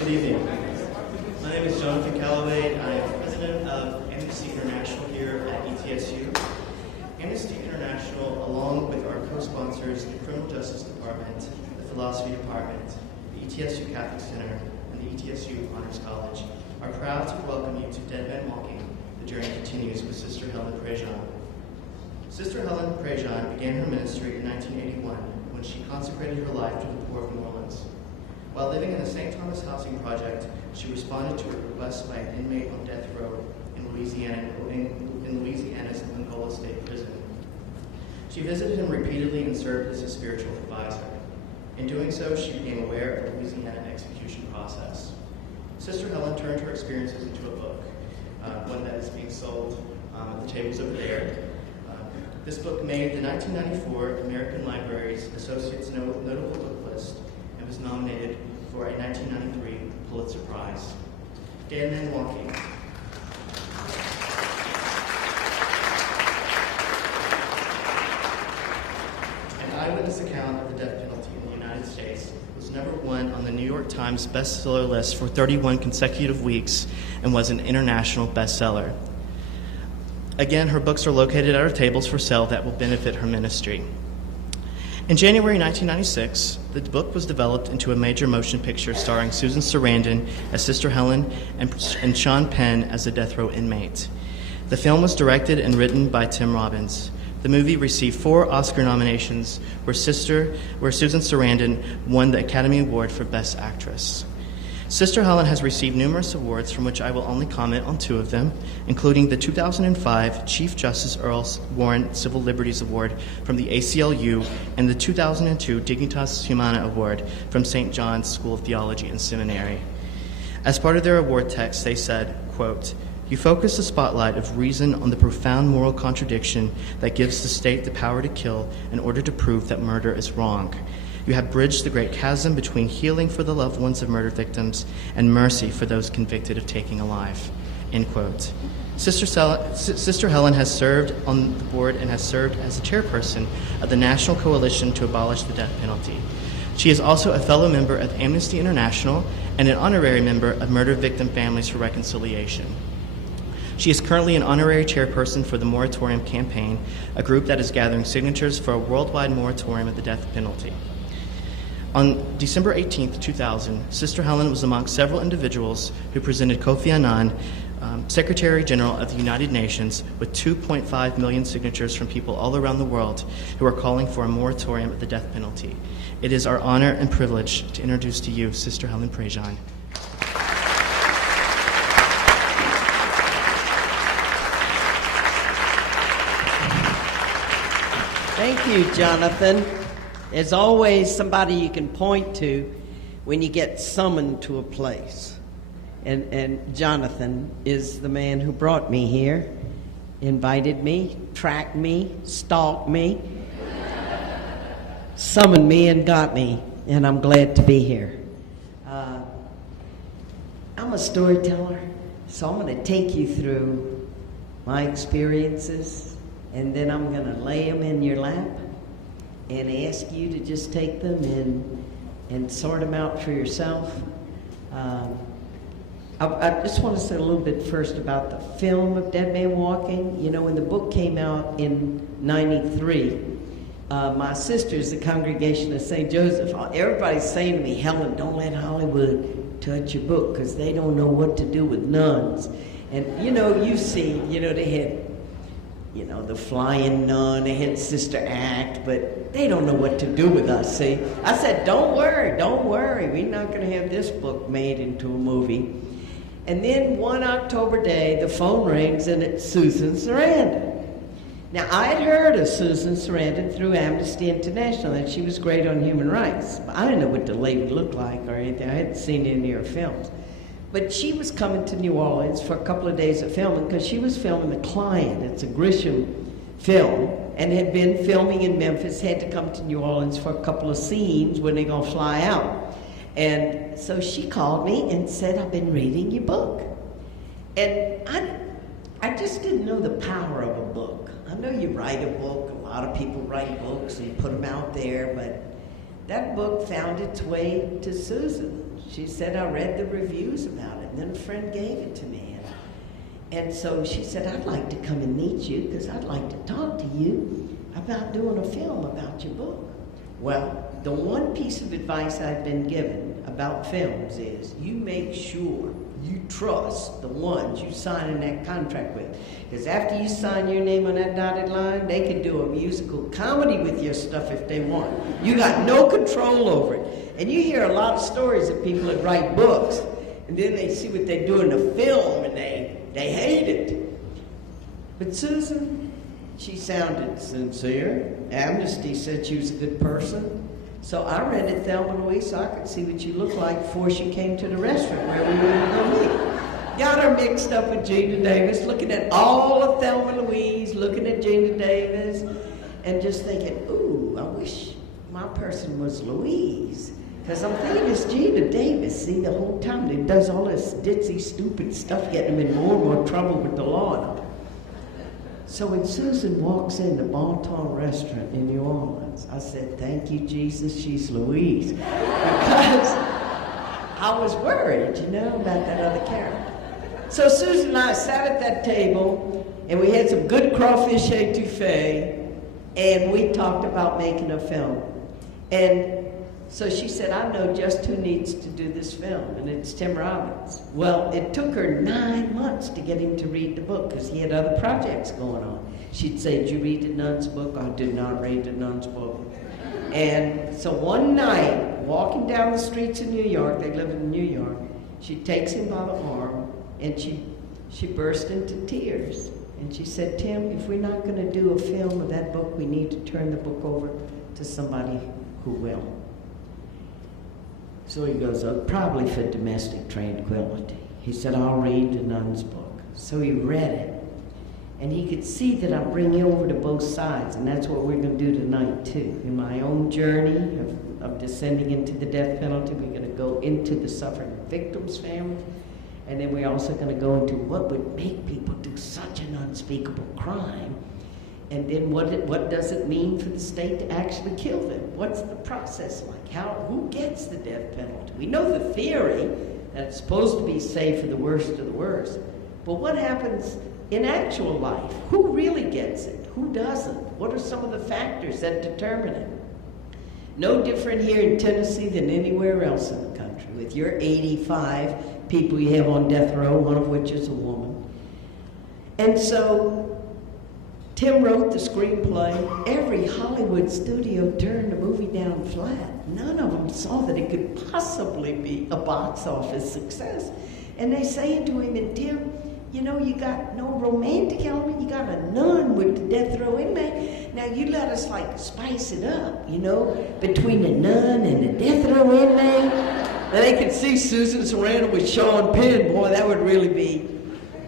Good evening. My name is Jonathan Calloway. I am president of Amnesty International here at ETSU. Amnesty International, along with our co-sponsors, the Criminal Justice Department, the Philosophy Department, the ETSU Catholic Center, and the ETSU Honors College, are proud to welcome you to Dead Man Walking. The journey continues with Sister Helen Prejean. Sister Helen Prejean began her ministry in 1981 when she consecrated her life to the poor of New Orleans. While living in the St. Thomas Housing Project, she responded to a request by an inmate on death row in Louisiana's Angola State Prison. She visited him repeatedly and served as his spiritual advisor. In doing so, she became aware of the Louisiana execution process. Sister Helen turned her experiences into a book, one that is being sold at the tables over there. This book made the 1994 American Library's Associates Notable Book List and was nominated for a 1993 Pulitzer Prize. Dead Man Walking. An eyewitness account of the death penalty in the United States was #1 on the New York Times bestseller list for 31 consecutive weeks and was an international bestseller. Again, her books are located at our tables for sale that will benefit her ministry. In January 1996, the book was developed into a major motion picture starring Susan Sarandon as Sister Helen and Sean Penn as a death row inmate. The film was directed and written by Tim Robbins. The movie received 4 Oscar nominations, where Susan Sarandon won the Academy Award for Best Actress. Sister Helen has received numerous awards, from which I will only comment on 2 of them, including the 2005 Chief Justice Earl Warren Civil Liberties Award from the ACLU and the 2002 Dignitas Humana Award from St. John's School of Theology and Seminary. As part of their award text, they said, quote, "You focus the spotlight of reason on the profound moral contradiction that gives the state the power to kill in order to prove that murder is wrong. You have bridged the great chasm between healing for the loved ones of murder victims and mercy for those convicted of taking a life." End quote. Sister Helen has served on the board and has served as the chairperson of the National Coalition to Abolish the Death Penalty. She is also a fellow member of Amnesty International and an honorary member of Murder Victim Families for Reconciliation. She is currently an honorary chairperson for the Moratorium Campaign, a group that is gathering signatures for a worldwide moratorium of the death penalty. On December 18, 2000, Sister Helen was among several individuals who presented Kofi Annan, Secretary General of the United Nations, with 2.5 million signatures from people all around the world who are calling for a moratorium of the death penalty. It is our honor and privilege to introduce to you Sister Helen Prejean. Thank you, Jonathan. There's always somebody you can point to when you get summoned to a place. And Jonathan is the man who brought me here, invited me, tracked me, stalked me, summoned me and got me, and I'm glad to be here. I'm a storyteller, so I'm going to take you through my experiences, and then I'm going to lay them in your lap and ask you to just take them and sort them out for yourself. I just want to say a little bit first about the film of Dead Man Walking. You know, when the book came out in '93, my sisters, the Congregation of St. Joseph, everybody's saying to me, "Helen, don't let Hollywood touch your book because they don't know what to do with nuns." And you know, you've seen, they had, the flying nun, they had Sister Act, but they don't know what to do with us, see? I said, don't worry, we're not going to have this book made into a movie. And then one October day, the phone rings and it's Susan Sarandon. Now, I had heard of Susan Sarandon through Amnesty International, and she was great on human rights. I didn't know what the lady looked like or anything. I hadn't seen any of her films. But she was coming to New Orleans for a couple of days of filming because she was filming The Client. It's a Grisham film, and had been filming in Memphis, had to come to New Orleans for a couple of scenes when they're going to fly out. And so she called me and said, "I've been reading your book." And I just didn't know the power of a book. I know you write a book, a lot of people write books and put them out there, but that book found its way to Susan. She said, I read the reviews about it, and then a friend gave it to me. And so she said, I'd like to come and meet you because I'd like to talk to you about doing a film about your book. Well, the one piece of advice I've been given about films is you make sure you trust the ones you sign in that contract with. Because after you sign your name on that dotted line, they can do a musical comedy with your stuff if they want. You got no control over it. And you hear a lot of stories of people that write books, and then they see what they do in the film, and they hate it. But Susan, she sounded sincere. Amnesty said she was a good person. So I rented Thelma and Louise so I could see what you looked like before she came to the restaurant where we were going to meet. Got her mixed up with Gina Davis, looking at all of Thelma and Louise, looking at Gina Davis, and just thinking, ooh, I wish my person was Louise. Because I'm thinking it's Gina Davis, see, the whole time that does all this ditzy, stupid stuff, getting them in more and more trouble with the law and all. So when Susan walks in the Bon Ton restaurant in New Orleans, I said, thank you, Jesus, she's Louise. Because I was worried, about that other character. So Susan and I sat at that table, and we had some good crawfish etouffee, and we talked about making a film. And so she said, I know just who needs to do this film, and it's Tim Robbins. Well, it took her 9 months to get him to read the book because he had other projects going on. She'd say, did you read the nun's book? I did not read the nun's book. And so one night, walking down the streets of New York, they live in New York, she takes him by the arm, and she burst into tears. And she said, Tim, if we're not going to do a film of that book, we need to turn the book over to somebody who will. So he goes, probably for domestic tranquility. He said, I'll read the nun's book. So he read it. And he could see that I'm bringing over to both sides, and that's what we're going to do tonight, too. In my own journey of descending into the death penalty, we're going to go into the suffering victim's family, and then we're also going to go into what would make people do such an unspeakable crime, and then what does it mean for the state to actually kill them? What's the process like? Who gets the death penalty? We know the theory that it's supposed to be safe for the worst of the worst. But what happens in actual life? Who really gets it? Who doesn't? What are some of the factors that determine it? No different here in Tennessee than anywhere else in the country. With your 85 people you have on death row, one of which is a woman. And so Tim wrote the screenplay. Every Hollywood studio turned the movie down flat. None of them saw that it could possibly be a box office success. And they saying to him, and Tim, you got no romantic element. You got a nun with the death row inmate. Now you let us spice it up, between the nun and the death row inmate. Now they could see Susan Sarandon with Sean Penn. Boy, that would really be.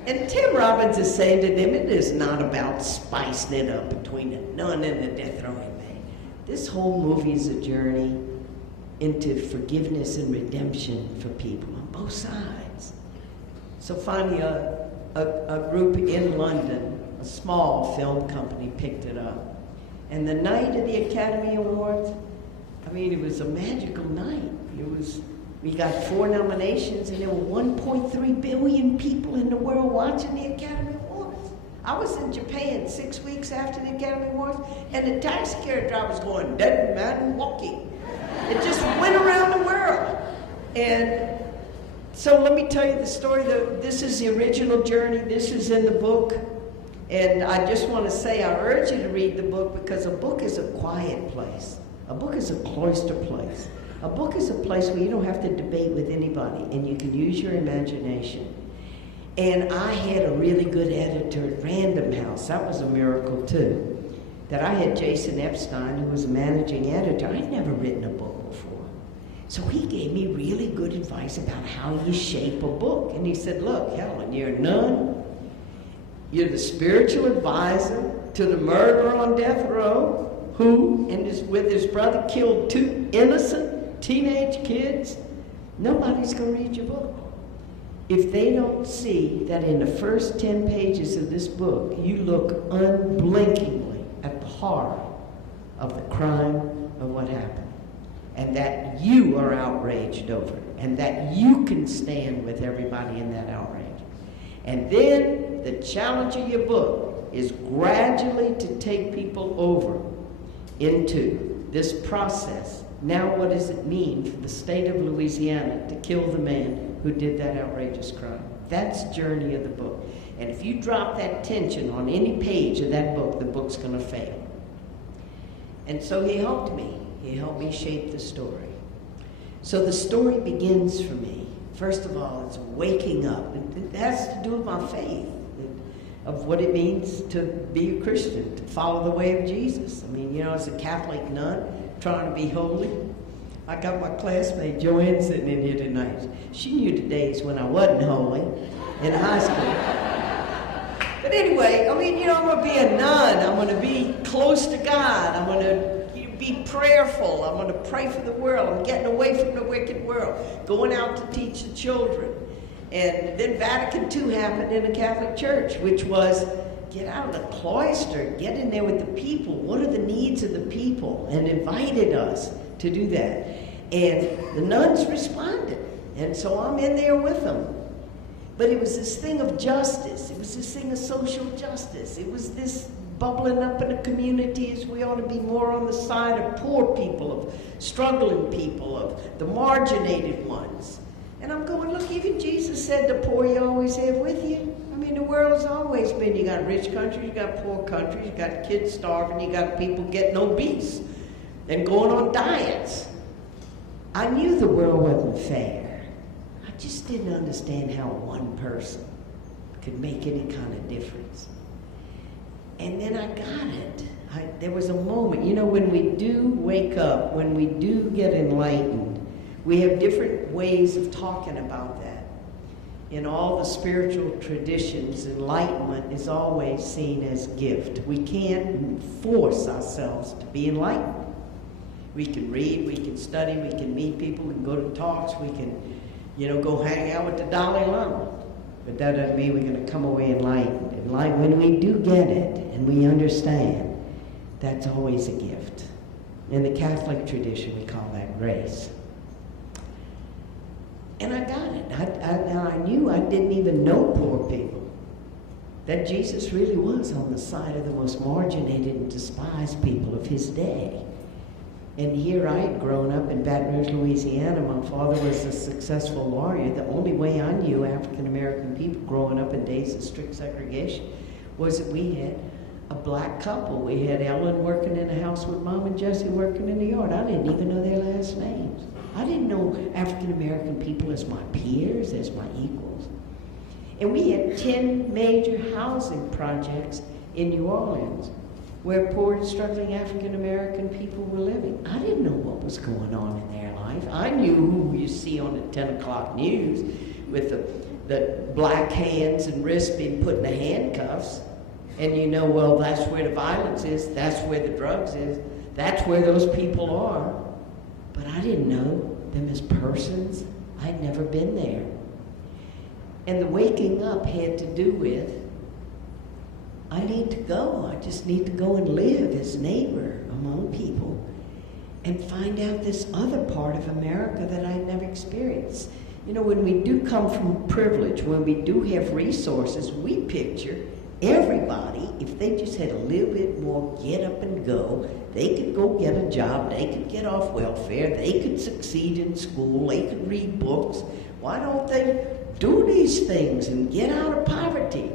And Tim Robbins is saying to them, it is not about spicing it up between the nun and the death row inmate. This whole movie is a journey into forgiveness and redemption for people on both sides. So finally, a group in London, a small film company, picked it up. And the night of the Academy Awards, it was a magical night. We got 4 nominations, and there were 1.3 billion people in the world watching the Academy Awards. I was in Japan 6 weeks after the Academy Awards, and the taxi cab driver was going, dead man walking. It just went around the world. And so let me tell you the story. This is the original journey. This is in the book. And I just want to say, I urge you to read the book, because a book is a quiet place. A book is a cloister place. A book is a place where you don't have to debate with anybody, and you can use your imagination. And I had a really good editor at Random House. That was a miracle, too. That I had Jason Epstein, who was a managing editor. I'd never written a book before. So he gave me really good advice about how you shape a book. And he said, look, Helen, you're a nun. You're the spiritual advisor to the murderer on death row, who, with his brother, killed 2 innocent teenage kids. Nobody's going to read your book if they don't see that in the first 10 pages of this book, you look unblinkingly at the horror of the crime of what happened, and that you are outraged over it, and that you can stand with everybody in that outrage. And then the challenge of your book is gradually to take people over into this process. Now what does it mean for the state of Louisiana to kill the man who did that outrageous crime? That's the journey of the book. And if you drop that tension on any page of that book, the book's going to fail. And so he helped me. He helped me shape the story. So the story begins for me. First of all, it's waking up. It has to do with my faith, of what it means to be a Christian, to follow the way of Jesus. I mean, you know, as a Catholic nun, trying to be holy. I got my classmate Joanne sitting in here tonight. She knew the days when I wasn't holy in high school. But anyway, I mean, you know, I'm going to be a nun. I'm going to be close to God. I'm going to be prayerful. I'm going to pray for the world. I'm getting away from the wicked world, going out to teach the children. And then Vatican II happened in the Catholic Church, which was get out of the cloister, get in there with the people. What are the needs of the people? And invited us to do that. And the nuns responded. And so I'm in there with them. But it was this thing of justice. It was this thing of social justice. It was this bubbling up in the communities. We ought to be more on the side of poor people, of struggling people, of the marginated ones. And I'm going, look, even Jesus said the poor you always have with you. I mean, the world's always been, you got rich countries, you got poor countries, you got kids starving, you got people getting obese and going on diets. I knew the world wasn't fair. I just didn't understand how one person could make any kind of difference. And then I got it. There was a moment, you know, when we do wake up, when we do get enlightened, we have different ways of talking about that. In all the spiritual traditions, enlightenment is always seen as gift. We can't force ourselves to be enlightened. We can read, we can study, we can meet people, we can go to talks, we can, you know, go hang out with the Dalai Lama. But that doesn't mean we're going to come away enlightened. When we do get it and we understand, that's always a gift. In the Catholic tradition, we call that grace. And I got it. I knew I didn't even know poor people. That Jesus really was on the side of the most marginated and despised people of his day. And here I had grown up in Baton Rouge, Louisiana. My father was a successful lawyer. The only way I knew African-American people growing up in days of strict segregation was that we had a black couple. We had Ellen working in the house with Mom and Jesse working in the yard. I didn't even know their last names. I didn't know African-American people as my peers, as my equals. And we had 10 major housing projects in New Orleans where poor and struggling African-American people were living. I didn't know what was going on in their life. I knew who you see on the 10 o'clock news with the black hands and wrists being put in the handcuffs. And you know, well, that's where the violence is, that's where the drugs is, that's where those people are. But I didn't know them as persons. I'd never been there. And the waking up had to do with, I need to go. I just need to go and live as neighbor among people and find out this other part of America that I'd never experienced. You know, when we do come from privilege, when we do have resources, we picture everybody, if they just had a little bit more get up and go, they could go get a job, they could get off welfare, they could succeed in school, they could read books. Why don't they do these things and get out of poverty?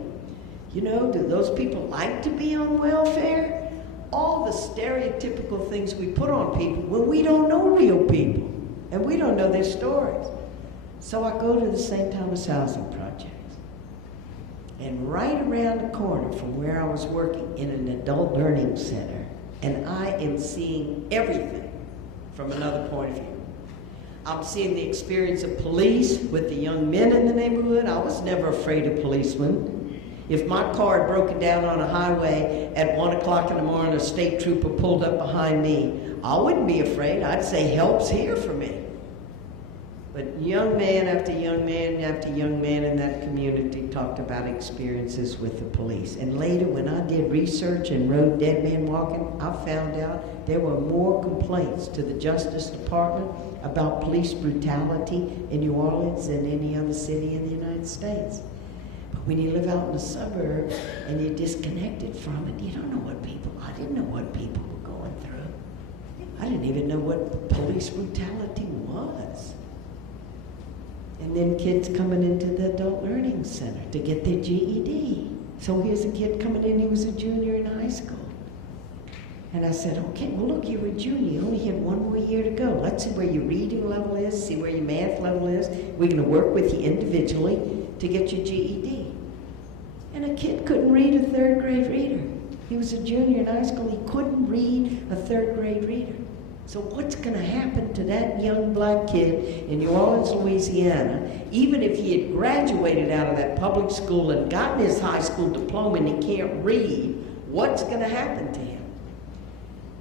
You know, do those people like to be on welfare? All the stereotypical things we put on people when we don't know real people and we don't know their stories. So I go to the St. Thomas Housing Project. And right around the corner from where I was working in an adult learning center, and I am seeing everything from another point of view. I'm seeing the experience of police with the young men in the neighborhood. I was never afraid of policemen. If my car had broken down on a highway at 1 o'clock in the morning, a state trooper pulled up behind me, I wouldn't be afraid. I'd say, help's here for me. But young man after young man after young man in that community talked about experiences with the police. And later, when I did research and wrote Dead Man Walking, I found out there were more complaints to the Justice Department about police brutality in New Orleans than any other city in the United States. But when you live out in the suburbs and you're disconnected from it, you don't know what I didn't know what people were going through. I didn't even know what police brutality was. And then kids coming into the Adult Learning Center to get their GED. So here's a kid coming in, he was a junior in high school. And I said, okay, well look, you're a junior, you only had one more year to go. Let's see where your reading level is, see where your math level is. We're gonna work with you individually to get your GED. And a kid couldn't read a third grade reader. He was a junior in high school, he couldn't read a third grade reader. So what's going to happen to that young black kid in New Orleans, Louisiana, even if he had graduated out of that public school and gotten his high school diploma and he can't read, what's going to happen to him?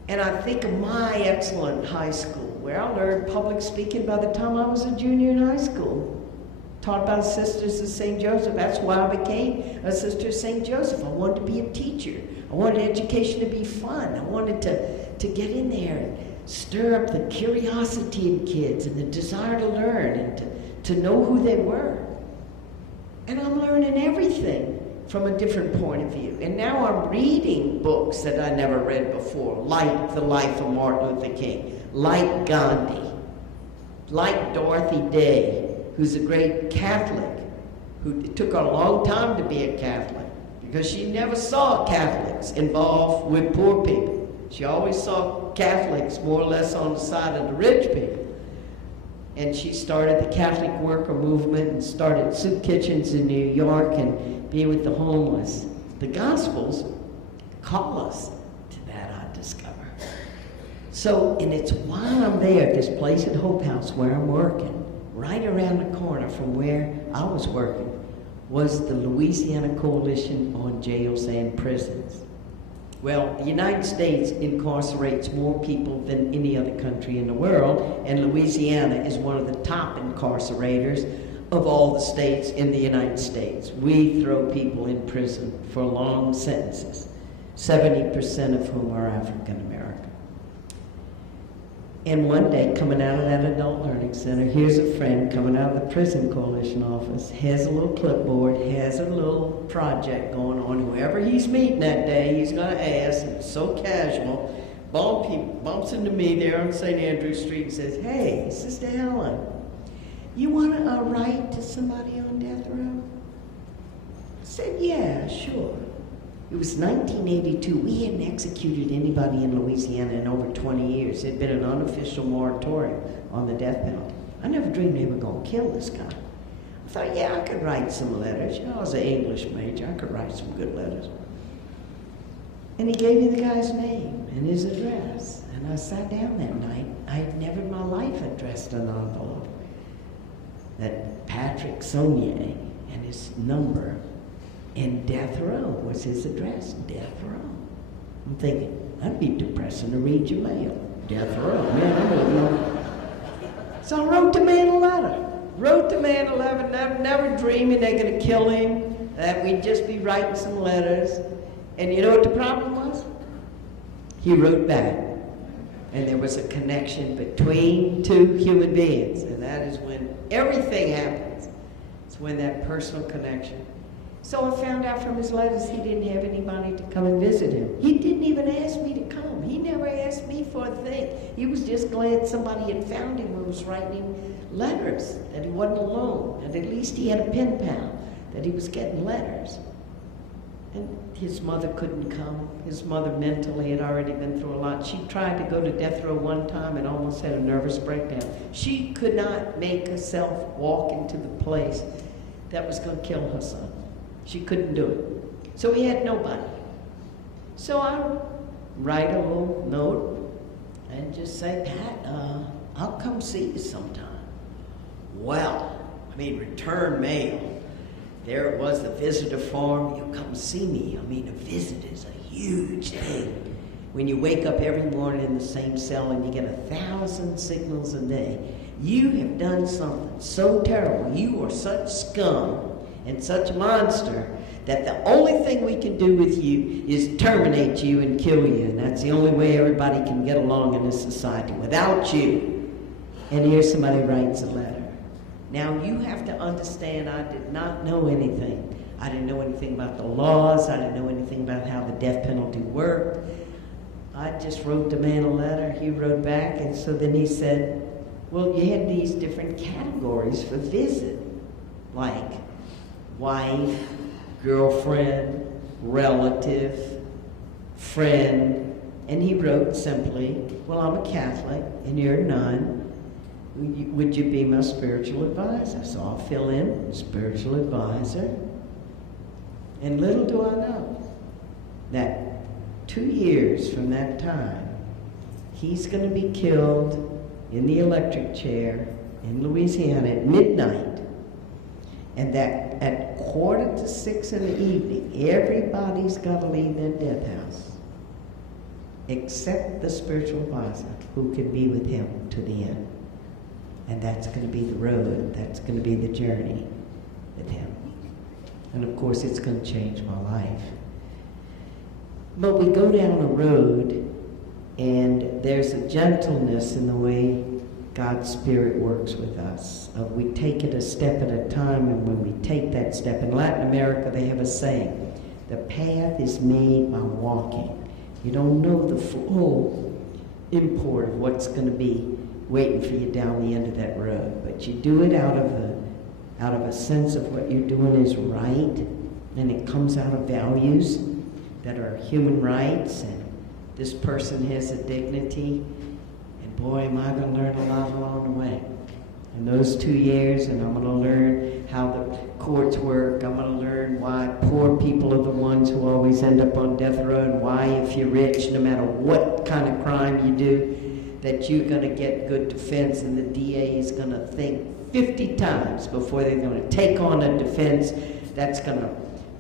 And I think of my excellent high school, where I learned public speaking by the time I was a junior in high school. Taught by Sisters of St. Joseph. That's why I became a Sister of St. Joseph. I wanted to be a teacher. I wanted education to be fun. I wanted to get in there and stir up the curiosity in kids and the desire to learn and to know who they were. And I'm learning everything from a different point of view. And now I'm reading books that I never read before, like The Life of Martin Luther King, like Gandhi, like Dorothy Day, who's a great Catholic, who it took her a long time to be a Catholic because she never saw Catholics involved with poor people. She always saw Catholics more or less on the side of the rich people. And she started the Catholic worker movement and started soup kitchens in New York and being with the homeless. The Gospels call us to that, I discover. So, and it's while I'm there at this place at Hope House where I'm working, right around the corner from where I was working, was the Louisiana Coalition on Jails and Prisons. Well, the United States incarcerates more people than any other country in the world, and Louisiana is one of the top incarcerators of all the states in the United States. We throw people in prison for long sentences, 70% of whom are African American. And one day, coming out of that Adult Learning Center, here's a friend coming out of the Prison Coalition office, has a little clipboard, has a little project going on. Whoever he's meeting that day, he's going to ask, and it's so casual, he bumps into me there on St. Andrew Street and says, hey, Sister Helen, you want to write to somebody on death row? I said, yeah, sure. It was 1982. We hadn't executed anybody in Louisiana in over 20 years. It had been an unofficial moratorium on the death penalty. I never dreamed they were going to kill this guy. I thought, yeah, I could write some letters. You know, I was an English major. I could write some good letters. And he gave me the guy's name and his address. And I sat down that night. I had never in my life addressed an envelope. That Patrick Saunier and his number. And death row was his address, death row. I'm thinking, that'd be depressing to read your mail. Death row, man, I don't know. So I wrote the man a letter. Wrote the man a letter, never dreaming they're gonna kill him, that we'd just be writing some letters. And you know what the problem was? He wrote back. And there was a connection between two human beings. And that is when everything happens. It's when that personal connection. So I found out from his letters he didn't have anybody to come and visit him. He didn't even ask me to come. He never asked me for a thing. He was just glad somebody had found him who was writing letters, that he wasn't alone, that at least he had a pen pal, that he was getting letters. And his mother couldn't come. His mother mentally had already been through a lot. She tried to go to death row one time and almost had a nervous breakdown. She could not make herself walk into the place that was going to kill her son. She couldn't do it. So he had nobody. So I write a little note and just say, Pat, I'll come see you sometime. Well, return mail. There it was, the visitor form. You come see me. A visit is a huge thing. When you wake up every morning in the same cell and you get 1,000 signals a day, You have done something so terrible. You are such scum and such monster that the only thing we can do with you is terminate you and kill you. And that's the only way everybody can get along in this society, without you. And here somebody writes a letter. Now you have to understand, I did not know anything. I didn't know anything about the laws. I didn't know anything about how the death penalty worked. I just wrote the man a letter. He wrote back, and so then he said, well, you had these different categories for visit, like wife, girlfriend, relative, friend. And he wrote simply, well, I'm a Catholic and you're a nun. Would you be my spiritual advisor? So I'll fill in spiritual advisor. And little do I know that 2 years from that time, he's going to be killed in the electric chair in Louisiana at midnight. And that at 5:45 in the evening, everybody's got to leave their death house, except the spiritual advisor who can be with him to the end. And that's going to be the road. That's going to be the journey with him. And of course, it's going to change my life. But we go down a road, and there's a gentleness in the way God's Spirit works with us. We take it a step at a time, and when we take that step, in Latin America, they have a saying, the path is made by walking. You don't know the full import of what's going to be waiting for you down the end of that road, but you do it out of a sense of what you're doing is right, and it comes out of values that are human rights, and this person has a dignity, and boy, am I going to learn a lot along the way. In those 2 years, and I'm going to learn how the courts work. I'm going to learn why poor people are the ones who always end up on death row, and why if you're rich, no matter what kind of crime you do, that you're going to get good defense, and the DA is going to think 50 times before they're going to take on a defense that's going to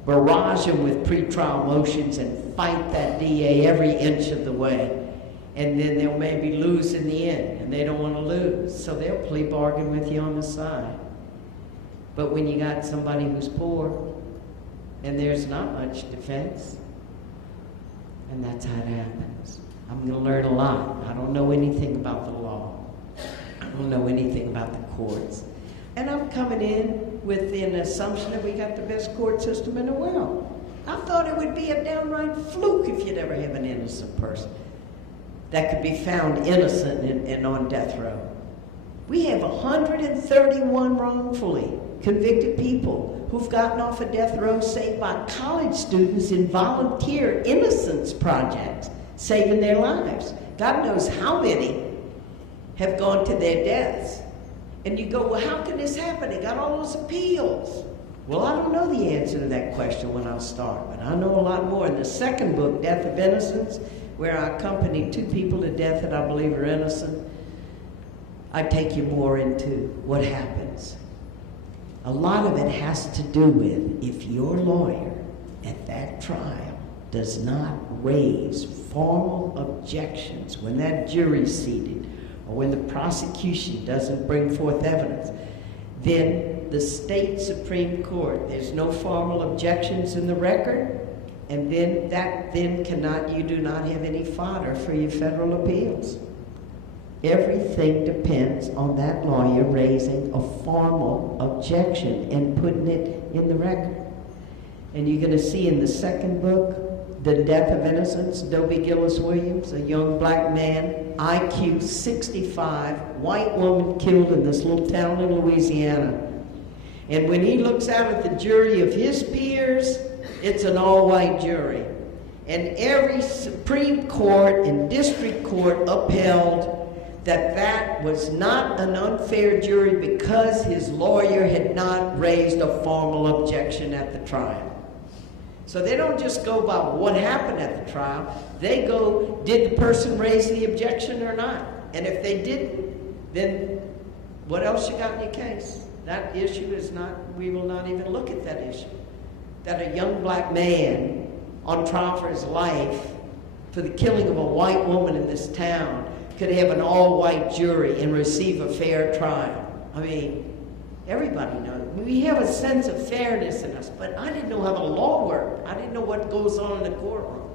barrage them with pretrial motions and fight that DA every inch of the way. And then they'll maybe lose in the end, and they don't want to lose. So they'll plea bargain with you on the side. But when you got somebody who's poor, and there's not much defense, and that's how it happens. I'm going to learn a lot. I don't know anything about the law. I don't know anything about the courts. And I'm coming in with an assumption that we got the best court system in the world. I thought it would be a downright fluke if you'd ever have an innocent person that could be found innocent and on death row. We have 131 wrongfully convicted people who've gotten off of death row saved by college students in volunteer innocence projects, saving their lives. God knows how many have gone to their deaths. And you go, well, how can this happen? They got all those appeals. Well, I don't know the answer to that question when I start, but I know a lot more. In the second book, Death of Innocence, where I accompanied 2 people to death that I believe are innocent, I take you more into what happens. A lot of it has to do with if your lawyer at that trial does not raise formal objections when that jury's seated, or when the prosecution doesn't bring forth evidence, then the state Supreme Court, there's no formal objections in the record, and then you do not have any fodder for your federal appeals. Everything depends on that lawyer raising a formal objection and putting it in the record. And you're going to see in the second book, The Death of Innocence, Dobie Gillis Williams, a young black man, IQ 65, white woman killed in this little town in Louisiana. And when he looks out at the jury of his peers, it's an all-white jury. And every Supreme Court and District Court upheld that was not an unfair jury because his lawyer had not raised a formal objection at the trial. So they don't just go by what happened at the trial. They go, did the person raise the objection or not? And if they didn't, then what else you got in your case? That issue is not, we will not even look at that issue. That a young black man on trial for his life for the killing of a white woman in this town could have an all-white jury and receive a fair trial. I mean, everybody knows. We have a sense of fairness in us, but I didn't know how the law worked. I didn't know what goes on in the courtroom.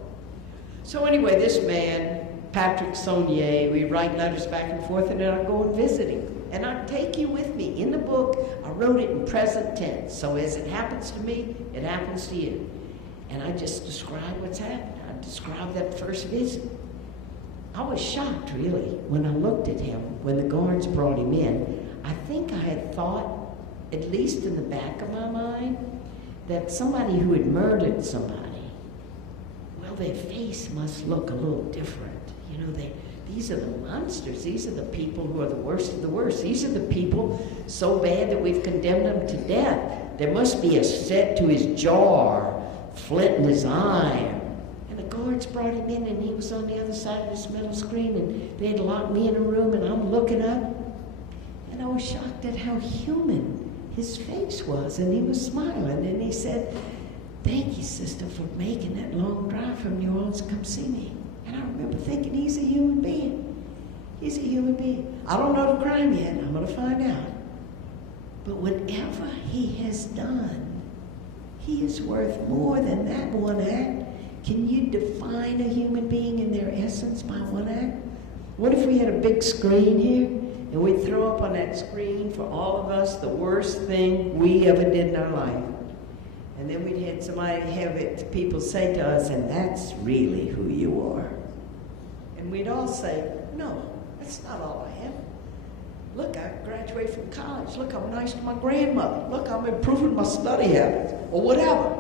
So anyway, this man, Patrick Saunier, we write letters back and forth, and then I go and visit him. And I take you with me. In the book, I wrote it in present tense. So as it happens to me, it happens to you. And I just describe what's happened. I describe that first visit. I was shocked, really, when I looked at him, when the guards brought him in. I think I had thought, at least in the back of my mind, that somebody who had murdered somebody, well, their face must look a little different. You know, these are the monsters. These are the people who are the worst of the worst. These are the people so bad that we've condemned them to death. There must be a set to his jaw, flint in his eye. And the guards brought him in, and he was on the other side of this metal screen, and they had locked me in a room, and I'm looking up, and I was shocked at how human his face was, and he was smiling, and he said, "Thank you, sister, for making that long drive from New Orleans to come see me." And I remember thinking, he's a human being. He's a human being. I don't know the crime yet. I'm going to find out. But whatever he has done, he is worth more than that one act. Can you define a human being in their essence by one act? What if we had a big screen here, and we'd throw up on that screen for all of us the worst thing we ever did in our life? And then we'd had somebody have it, people say to us, "And that's really who you are." And we'd all say, "No, that's not all I am. Look, I graduated from college. Look, I'm nice to my grandmother. Look, I'm improving my study habits," or whatever.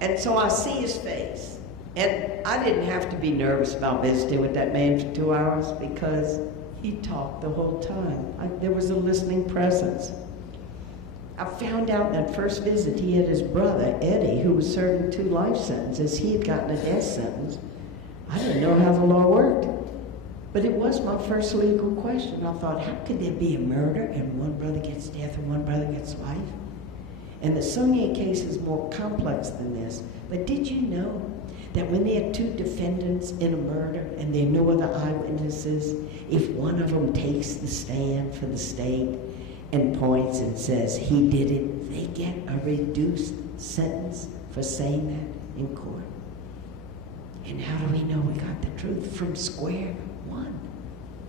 And so I see his face. And I didn't have to be nervous about visiting with that man for 2 hours because he talked the whole time. There was a listening presence. I found out in that first visit he had his brother, Eddie, who was serving 2 life sentences. He had gotten a death sentence. I didn't know how the law worked. But it was my first legal question. I thought, how could there be a murder and one brother gets death and one brother gets life? And the Saunier case is more complex than this. But did you know that when there are 2 defendants in a murder and there are no other eyewitnesses, if one of them takes the stand for the state and points and says he did it, they get a reduced sentence for saying that in court? And how do we know we got the truth? From square one.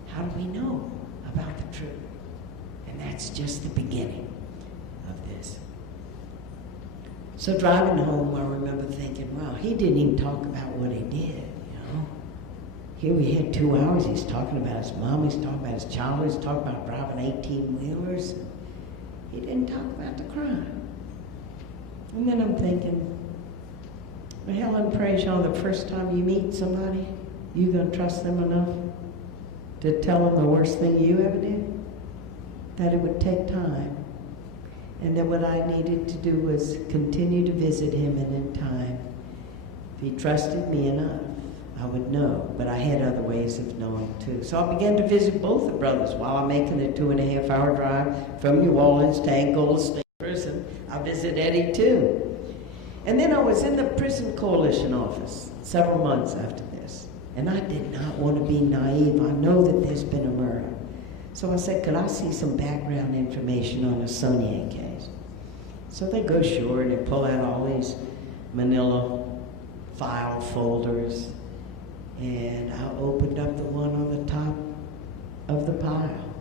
How do we know about the truth? And that's just the beginning of this. So driving home, I remember thinking, wow, he didn't even talk about what he did, you know. Here we had 2 hours, he's talking about his mom, he's talking about his child, he's talking about driving 18-wheelers. He didn't talk about the crime. And then I'm thinking, well, Helen Prejean, the first time you meet somebody, you gonna trust them enough to tell them the worst thing you ever did? That it would take time. And that what I needed to do was continue to visit him, and in time, if he trusted me enough, I would know. But I had other ways of knowing too. So I began to visit both the brothers while I'm making the 2.5-hour drive from New Orleans to Angola State Prison. I visit Eddie too. And then I was in the Prison Coalition office several months after this. And I did not want to be naive. I know that there's been a murder. So I said, could I see some background information on the Saunier case? So they go sure, and they pull out all these manila file folders. And I opened up the one on the top of the pile.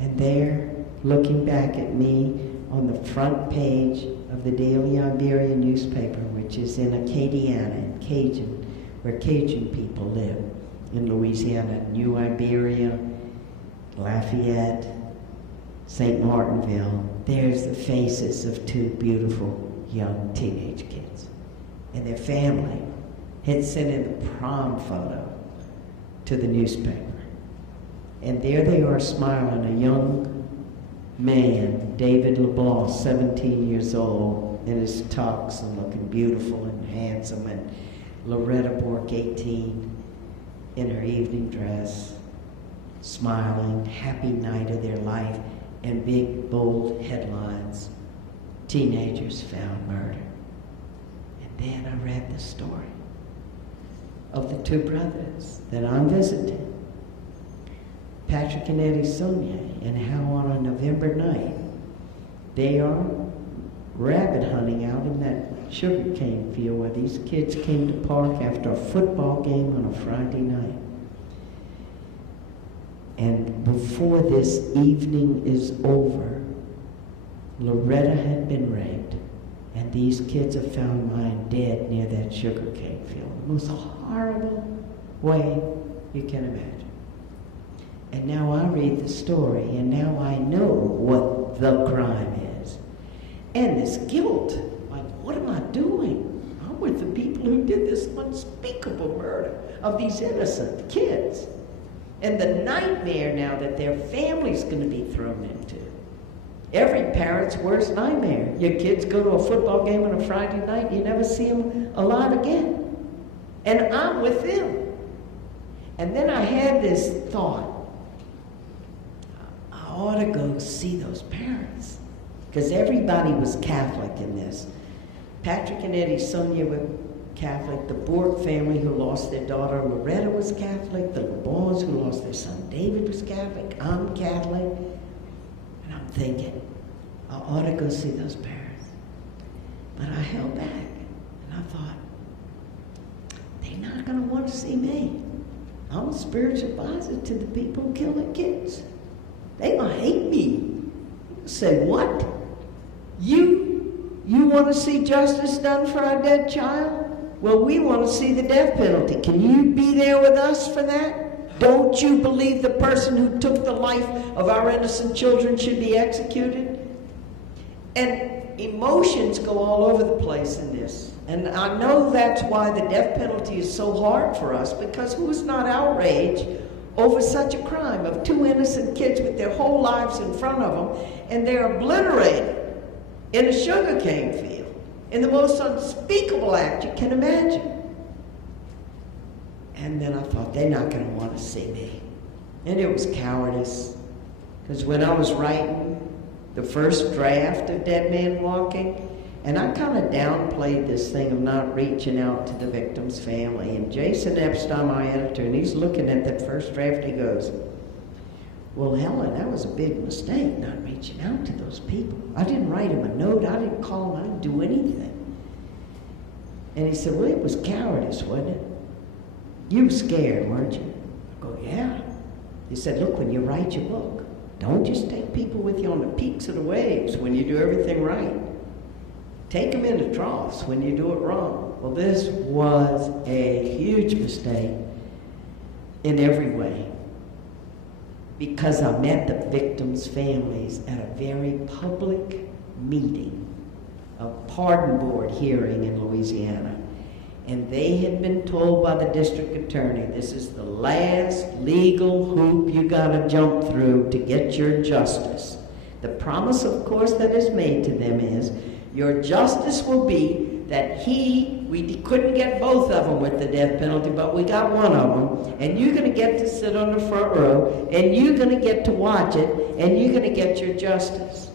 And there, looking back at me on the front page of the Daily Iberian newspaper, which is in Acadiana, in Cajun, where Cajun people live in Louisiana, New Iberia, Lafayette, St. Martinville. There's the faces of 2 beautiful young teenage kids. And their family had sent in the prom photo to the newspaper. And there they are smiling, a young man, David LeBlanc, 17 years old, in his tux and looking beautiful and handsome, and Loretta Bork, 18, in her evening dress, smiling, happy night of their life, and big, bold headlines, teenagers found murder. And then I read the story of the 2 brothers that I'm visiting. Patrick and Eddie Sonia, and how on a November night they are rabbit hunting out in that sugarcane field where these kids came to park after a football game on a Friday night. And before this evening is over, Loretta had been raped, and these kids have found mine dead near that sugarcane field. The most horrible way you can imagine. And now I read the story, and now I know what the crime is. And this guilt, like, what am I doing? I'm with the people who did this unspeakable murder of these innocent kids. And the nightmare now that their family's going to be thrown into. Every parent's worst nightmare. Your kids go to a football game on a Friday night, you never see them alive again. And I'm with them. And then I had this thought, I ought to go see those parents. Because everybody was Catholic in this. Patrick and Eddie Sonia were Catholic. The Bork family who lost their daughter Loretta was Catholic. The LeBons who lost their son David was Catholic. I'm Catholic. And I'm thinking, I ought to go see those parents. But I held back. And I thought, they're not going to want to see me. I'm a spiritual advisor to the people who kill their kids. They might hate me. Say, what? You want to see justice done for our dead child? Well, we want to see the death penalty. Can you be there with us for that? Don't you believe the person who took the life of our innocent children should be executed? And emotions go all over the place in this. And I know that's why the death penalty is so hard for us, because who's not outraged over such a crime of two innocent kids with their whole lives in front of them, and they're obliterated in a sugarcane field in the most unspeakable act you can imagine. And then I thought, they're not going to want to see me. And it was cowardice, because when I was writing the first draft of Dead Man Walking, and I kind of downplayed this thing of not reaching out to the victim's family. And Jason Epstein, my editor, and he's looking at that first draft, he goes, well, Helen, that was a big mistake, not reaching out to those people. I didn't write him a note, I didn't call him, I didn't do anything. And he said, well, it was cowardice, wasn't it? You were scared, weren't you? I go, yeah. He said, look, when you write your book, don't just take people with you on the peaks of the waves when you do everything right. Take them into troughs when you do it wrong. Well, this was a huge mistake in every way, because I met the victims' families at a very public meeting, a pardon board hearing in Louisiana. And they had been told by the district attorney, this is the last legal hoop you gotta jump through to get your justice. The promise, of course, that is made to them is, your justice will be that we couldn't get both of them with the death penalty, but we got one of them, and you're going to get to sit on the front row, and you're going to get to watch it, and you're going to get your justice.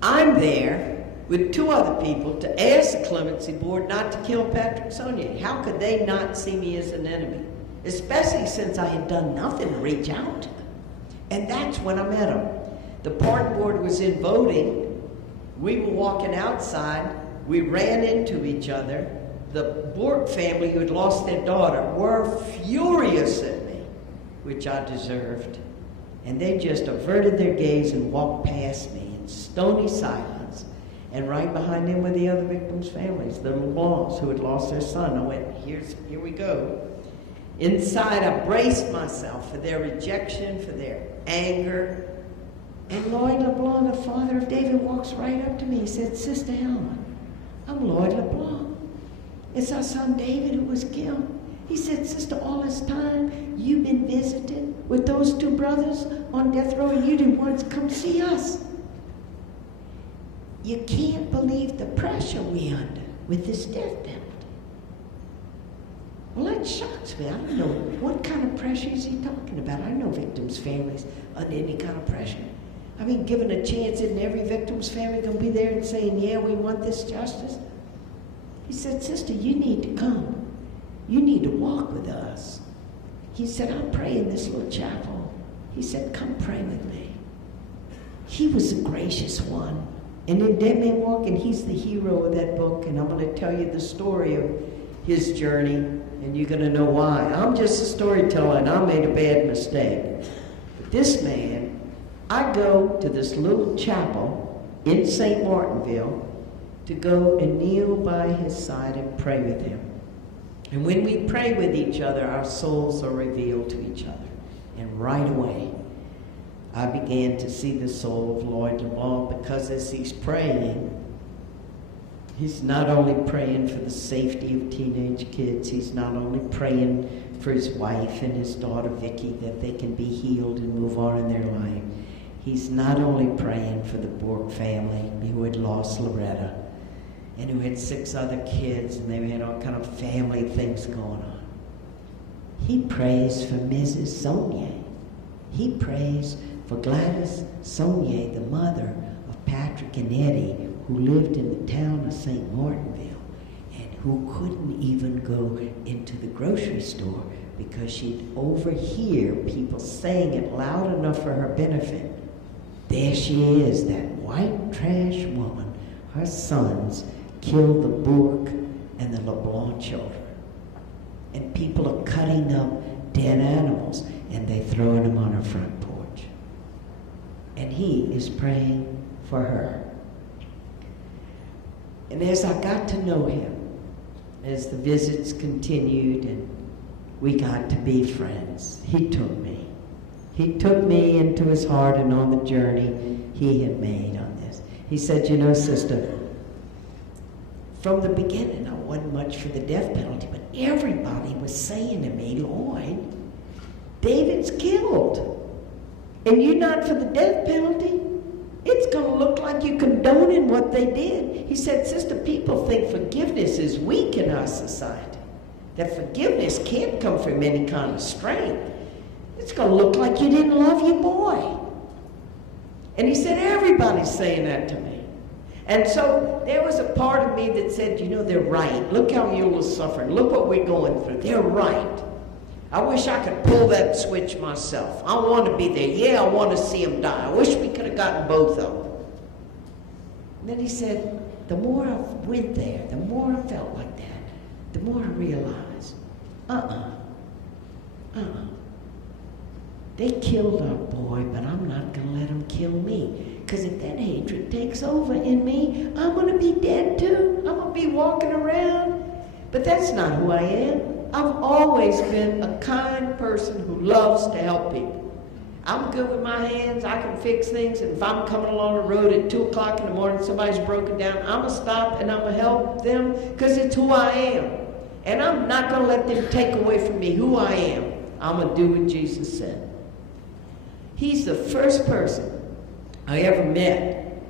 I'm there with two other people to ask the clemency board not to kill Patrick Sonia. How could they not see me as an enemy? Especially since I had done nothing to reach out to them. And that's when I met them. The pardon board was in voting. We were walking outside, we ran into each other. The Bork family who had lost their daughter were furious at me, which I deserved. And they just averted their gaze and walked past me in stony silence. And right behind them were the other victims' families, the LeBlancs who had lost their son. I went, here we go. Inside, I braced myself for their rejection, for their anger. And Lloyd LeBlanc, the father of David, walks right up to me. He said, Sister Helen, I'm Lloyd LeBlanc. It's our son David who was killed. He said, Sister, all this time you've been visited with those two brothers on death row, and you didn't want to come see us. You can't believe the pressure we're under with this death penalty. Well, that shocks me. I don't know, what kind of pressure is he talking about? I know victims' families under any kind of pressure. I mean, given a chance, isn't every victim's family going to be there and saying, yeah, we want this justice? He said, Sister, you need to come. You need to walk with us. He said, I pray in this little chapel He said, come pray with me. He was the gracious one. And in Dead Man Walking, he's the hero of that book, and I'm going to tell you the story of his journey, and you're going to know why. I'm just a storyteller, and I made a bad mistake. But this man, I go to this little chapel in St. Martinville to go and kneel by his side and pray with him. And when we pray with each other, our souls are revealed to each other. And right away, I began to see the soul of Lloyd LeBlanc, because as he's praying, he's not only praying for the safety of teenage kids, he's not only praying for his wife and his daughter Vicky, that they can be healed and move on in their life. He's not only praying for the Bork family who had lost Loretta and who had 6 other kids, and they had all kind of family things going on. He prays for Mrs. Sonia. He prays for Gladys Sonia, the mother of Patrick and Eddie, who lived in the town of St. Martinville and who couldn't even go into the grocery store because she'd overhear people saying it loud enough for her benefit. There she is, that white trash woman. Her sons killed the Bourque and the LeBlanc children. And people are cutting up dead animals and they're throwing them on her front porch. And he is praying for her. And as I got to know him, as the visits continued and we got to be friends, he took me. He took me into his heart and on the journey he had made on this. He said, you know, sister, from the beginning I wasn't much for the death penalty, but everybody was saying to me, Lloyd, David's killed, and you're not for the death penalty? It's going to look like you're condoning what they did. He said, sister, people think forgiveness is weak in our society, that forgiveness can't come from any kind of strength. It's going to look like you didn't love your boy. And he said, everybody's saying that to me. And so there was a part of me that said, you know, they're right. Look how Eula's suffering. Look what we're going through. They're right. I wish I could pull that switch myself. I want to be there. Yeah, I want to see him die. I wish we could have gotten both of them. And then he said, the more I went there, the more I felt like that, the more I realized, they killed our boy, but I'm not going to let them kill me. Because if that hatred takes over in me, I'm going to be dead too. I'm going to be walking around. But that's not who I am. I've always been a kind person who loves to help people. I'm good with my hands. I can fix things. And if I'm coming along the road at 2 o'clock in the morning, somebody's broken down, I'm going to stop and I'm going to help them because it's who I am. And I'm not going to let them take away from me who I am. I'm going to do what Jesus said. He's the first person I ever met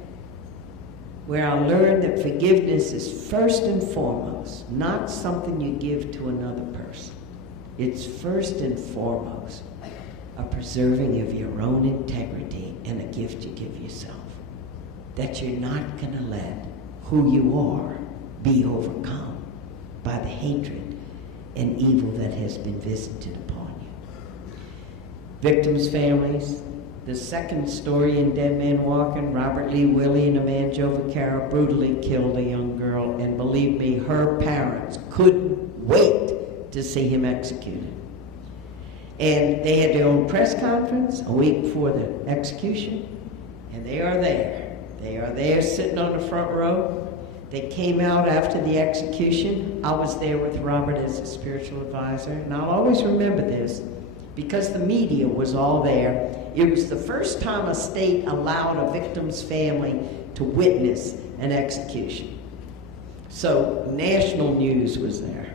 where I learned that forgiveness is first and foremost not something you give to another person. It's first and foremost a preserving of your own integrity and a gift you give yourself. That you're not going to let who you are be overcome by the hatred and evil that has been visited upon you. Victims' families. The second story in Dead Man Walking, Robert Lee Willie and Amanda Vaccaro brutally killed a young girl, and believe me, her parents couldn't wait to see him executed. And they had their own press conference a week before the execution, and they are there. They are there sitting on the front row. They came out after the execution. I was there with Robert as a spiritual advisor, and I'll always remember this because the media was all there. It was the first time a state allowed a victim's family to witness an execution. So national news was there,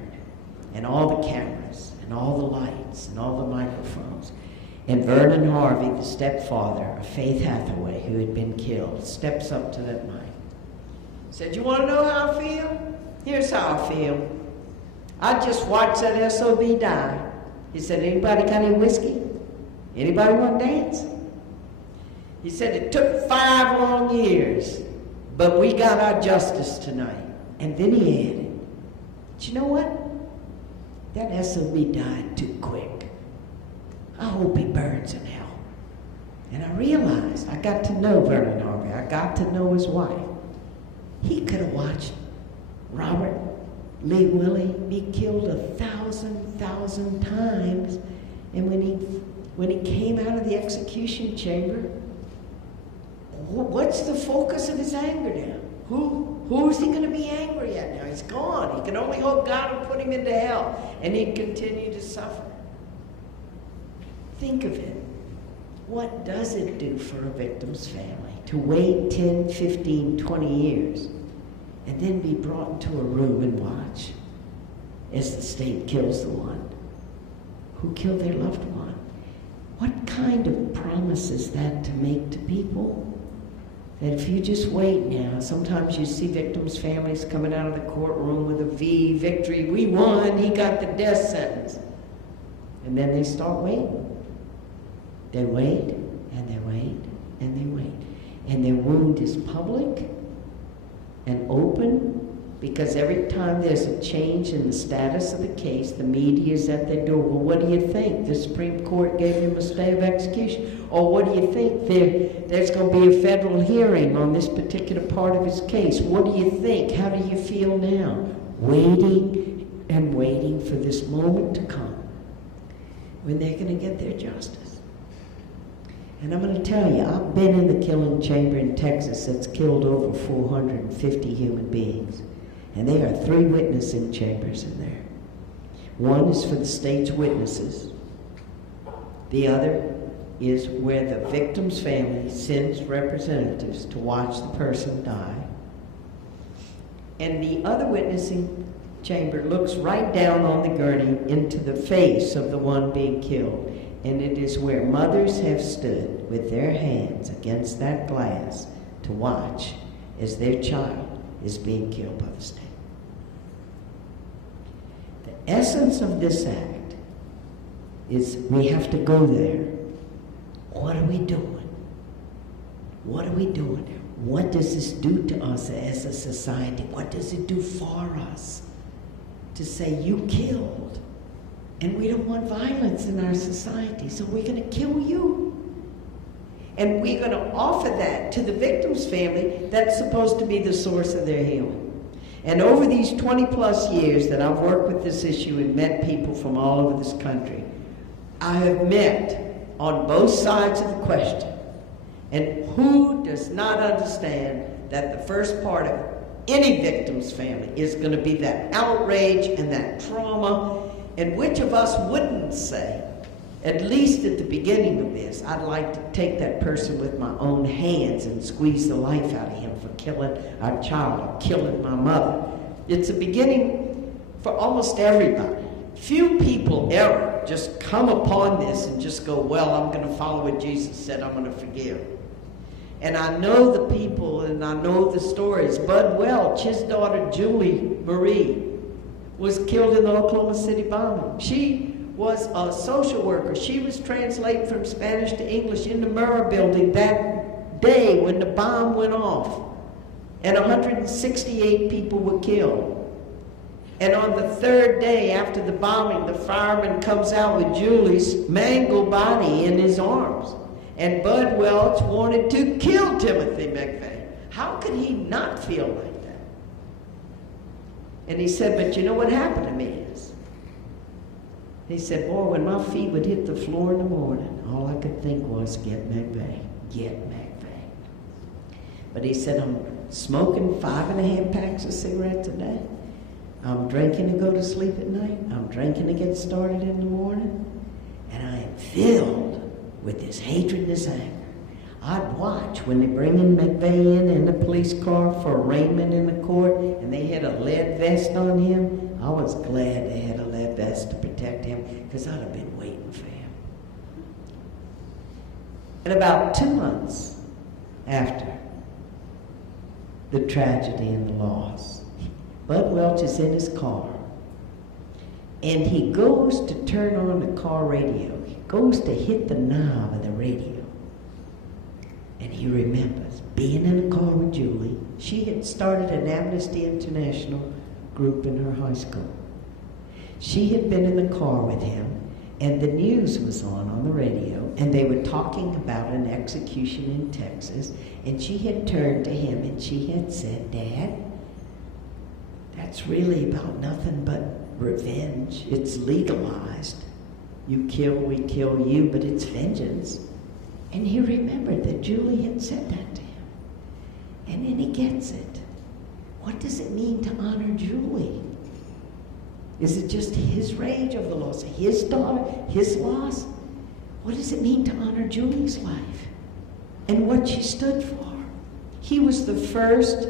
and all the cameras, and all the lights, and all the microphones. And Vernon Harvey, the stepfather of Faith Hathaway, who had been killed, steps up to that mic. Said, you want to know how I feel? Here's how I feel. I just watched that SOB die. He said, anybody got any whiskey? Anybody want to dance? He said, it took 5 long years, but we got our justice tonight. And then he added, but you know what? That SOB died too quick. I hope he burns in hell. And I realized, I got to know Vernon Harvey. I got to know his wife. He could have watched Robert Lee Willie be killed 1,000 times. And when he came out of the execution chamber, what's the focus of his anger now? Who is he going to be angry at now? He's gone. He can only hope God will put him into hell, and he'd continue to suffer. Think of it. What does it do for a victim's family to wait 10, 15, 20 years and then be brought into a room and watch as the state kills the one who killed their loved one? What kind of promise is that to make to people? That if you just wait now, sometimes you see victims' families coming out of the courtroom with a V, victory, we won, he got the death sentence. And then they start waiting. They wait, and they wait, and they wait. And their wound is public and open, because every time there's a change in the status of the case, the media is at their door. Well, what do you think? The Supreme Court gave him a stay of execution. Or what do you think? There's going to be a federal hearing on this particular part of his case. What do you think? How do you feel now? Waiting and waiting for this moment to come when they're going to get their justice. And I'm going to tell you, I've been in the killing chamber in Texas that's killed over 450 human beings. And there are 3 witnessing chambers in there. One is for the state's witnesses. The other is where the victim's family sends representatives to watch the person die. And the other witnessing chamber looks right down on the gurney into the face of the one being killed. And it is where mothers have stood with their hands against that glass to watch as their child is being killed by the state. The essence of this act is we have to go there. What are we doing? What are we doing? What does this do to us as a society? What does it do for us? To say, you killed, and we don't want violence in our society, so we're going to kill you. And we're going to offer that to the victim's family that's supposed to be the source of their healing. And over these 20 plus years that I've worked with this issue and met people from all over this country, I have met on both sides of the question. And who does not understand that the first part of any victim's family is going to be that outrage and that trauma? And which of us wouldn't say, at least at the beginning of this, I'd like to take that person with my own hands and squeeze the life out of him for killing our child or killing my mother. It's a beginning for almost everybody. Few people ever just come upon this and just go, well, I'm going to follow what Jesus said, I'm going to forgive. And I know the people and I know the stories. Bud Welch, his daughter Julie Marie, was killed in the Oklahoma City bombing. She was a social worker. She was translating from Spanish to English in the Murrah building that day when the bomb went off. And 168 people were killed. And on the 3rd day after the bombing, the fireman comes out with Julie's mangled body in his arms. And Bud Welch wanted to kill Timothy McVeigh. How could he not feel like that? And he said, but you know what happened to me is, he said, boy, when my feet would hit the floor in the morning, all I could think was, get McVeigh, get McVeigh. But he said, I'm smoking 5.5 packs of cigarettes a day. I'm drinking to go to sleep at night. I'm drinking to get started in the morning. And I am filled with this hatred and this anger. I'd watch when they bring in McVeigh in a police car for arraignment in the court, and they had a lead vest on him. I was glad they had a lead vest to protect him, because I'd have been waiting for him. And about 2 months after the tragedy and the loss, Bud Welch is in his car, and he goes to turn on the car radio. He goes to hit the knob of the radio. And he remembers being in a car with Julie. She had started an Amnesty International group in her high school. She had been in the car with him, And the news was on the radio, and they were talking about an execution in Texas, and she had turned to him and she had said, "Dad, that's really about nothing but revenge. It's legalized. You kill, we kill you, but it's vengeance." And he remembered that Julie had said that to him. And then he gets it. What does it mean to honor Julie? Is it just his rage over the loss of his daughter, his loss? What does it mean to honor Julie's life and what she stood for? He was the first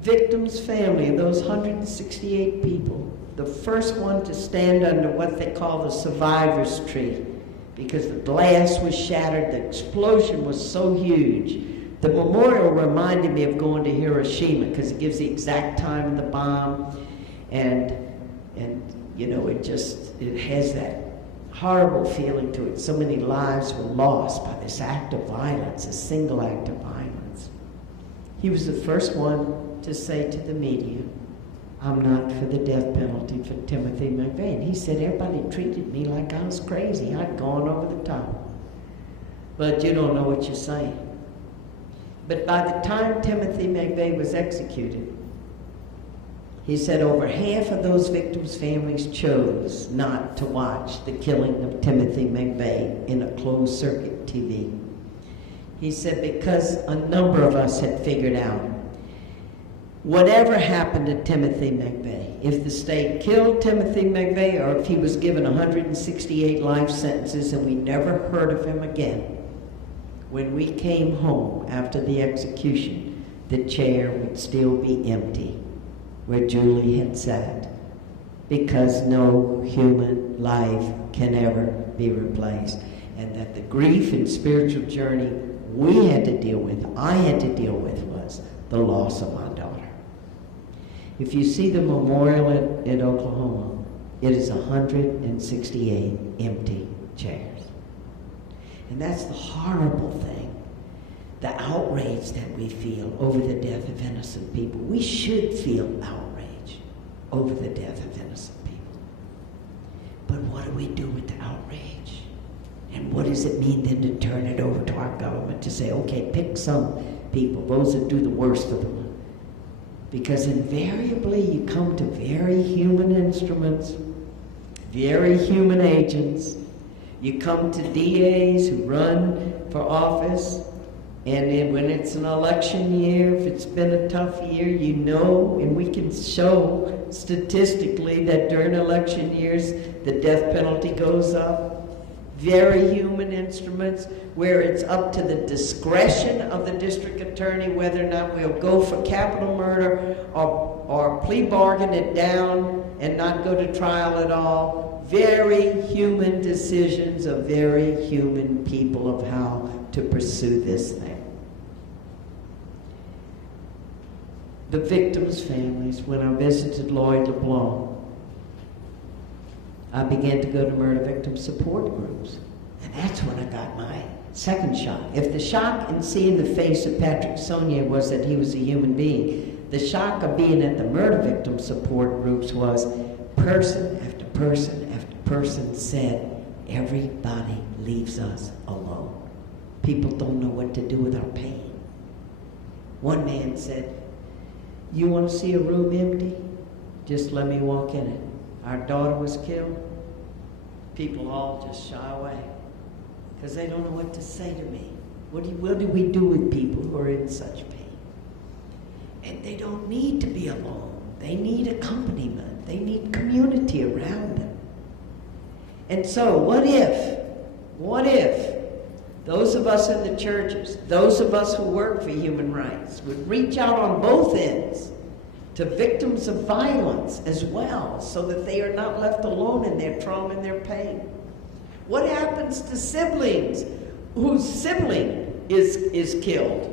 victim's family, those 168 people, the first one to stand under what they call the survivor's tree, because the glass was shattered, the explosion was so huge. The memorial reminded me of going to Hiroshima because it gives the exact time of the bomb, and you know, it has that horrible feeling to it. So many lives were lost by this act of violence, a single act of violence. He was the first one to say to the media, "I'm not for the death penalty for Timothy McVeigh." He said, "Everybody treated me like I was crazy. I'd gone over the top." But you don't know what you're saying. But by the time Timothy McVeigh was executed, he said over half of those victims' families chose not to watch the killing of Timothy McVeigh in a closed-circuit TV. He said because a number of us had figured out whatever happened to Timothy McVeigh, if the state killed Timothy McVeigh or if he was given 168 life sentences and we never heard of him again, when we came home after the execution, the chair would still be empty where Julie had sat, because no human life can ever be replaced. And that the grief and spiritual journey we had to deal with, I had to deal with, was the loss of my daughter. If you see the memorial at Oklahoma, it is 168 empty chairs. And that's the horrible thing, the outrage that we feel over the death of innocent people. We should feel outrage over the death of innocent people. But what do we do with the outrage? And what does it mean then to turn it over to our government to say, okay, pick some people, those that do the worst of them? Because invariably you come to very human instruments, very human agents. You come to DAs who run for office, and then when it's an election year, if it's been a tough year, you know, and we can show statistically that during election years, the death penalty goes up. Very human instruments where it's up to the discretion of the district attorney whether or not we'll go for capital murder or plea bargain it down and not go to trial at all. Very human decisions of very human people of how to pursue this thing. The victims' families, when I visited Lloyd LeBlanc, I began to go to murder victim support groups. And that's when I got my second shock. If the shock in seeing the face of Patrick Sonnier was that he was a human being, the shock of being at the murder victim support groups was person after person after person said, everybody leaves us alone. People don't know what to do with our pain. One man said, "You want to see a room empty? Just let me walk in it. Our daughter was killed." People all just shy away because they don't know what to say to me. What do we do with people who are in such pain? And they don't need to be alone. They need accompaniment. They need community around them. And so what if those of us in the churches, those of us who work for human rights, would reach out on both ends to victims of violence as well, so that they are not left alone in their trauma and their pain? What happens to siblings whose sibling is killed?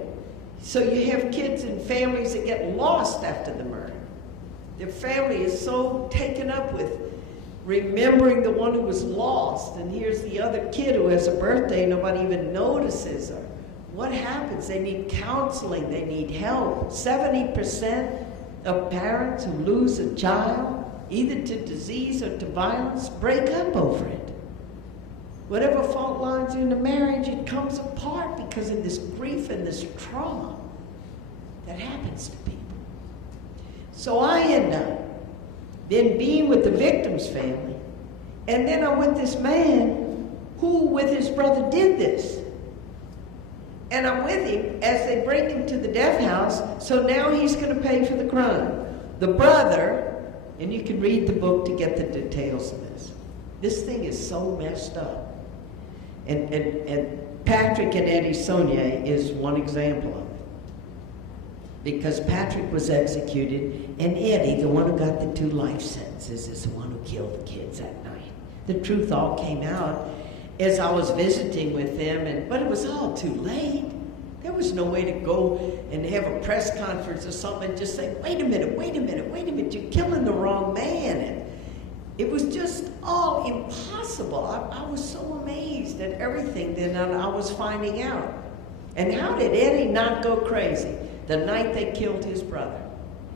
So you have kids and families that get lost after the murder. Their family is so taken up with remembering the one who was lost, and here's the other kid who has a birthday nobody even notices her. What happens? They need counseling, they need help. 70% of parents who lose a child either to disease or to violence, break up over it. Whatever fault lines in the marriage, it comes apart because of this grief and this trauma that happens to people. So I end up then being with the victim's family, and then I'm with this man who, with his brother, did this. And I'm with him as they bring him to the death house, so now he's going to pay for the crime. The brother, and you can read the book to get the details of this. This thing is so messed up. And Patrick and Eddie Saunier is one example of it. Because Patrick was executed, and Eddie, the one who got the 2 life sentences, is the one who killed the kids that night. The truth all came out as I was visiting with them, but it was all too late. There was no way to go and have a press conference or something and just say, wait a minute, you're killing the wrong man. And it was just all impossible. I was so amazed at everything that I was finding out. And how did Eddie not go crazy the night they killed his brother?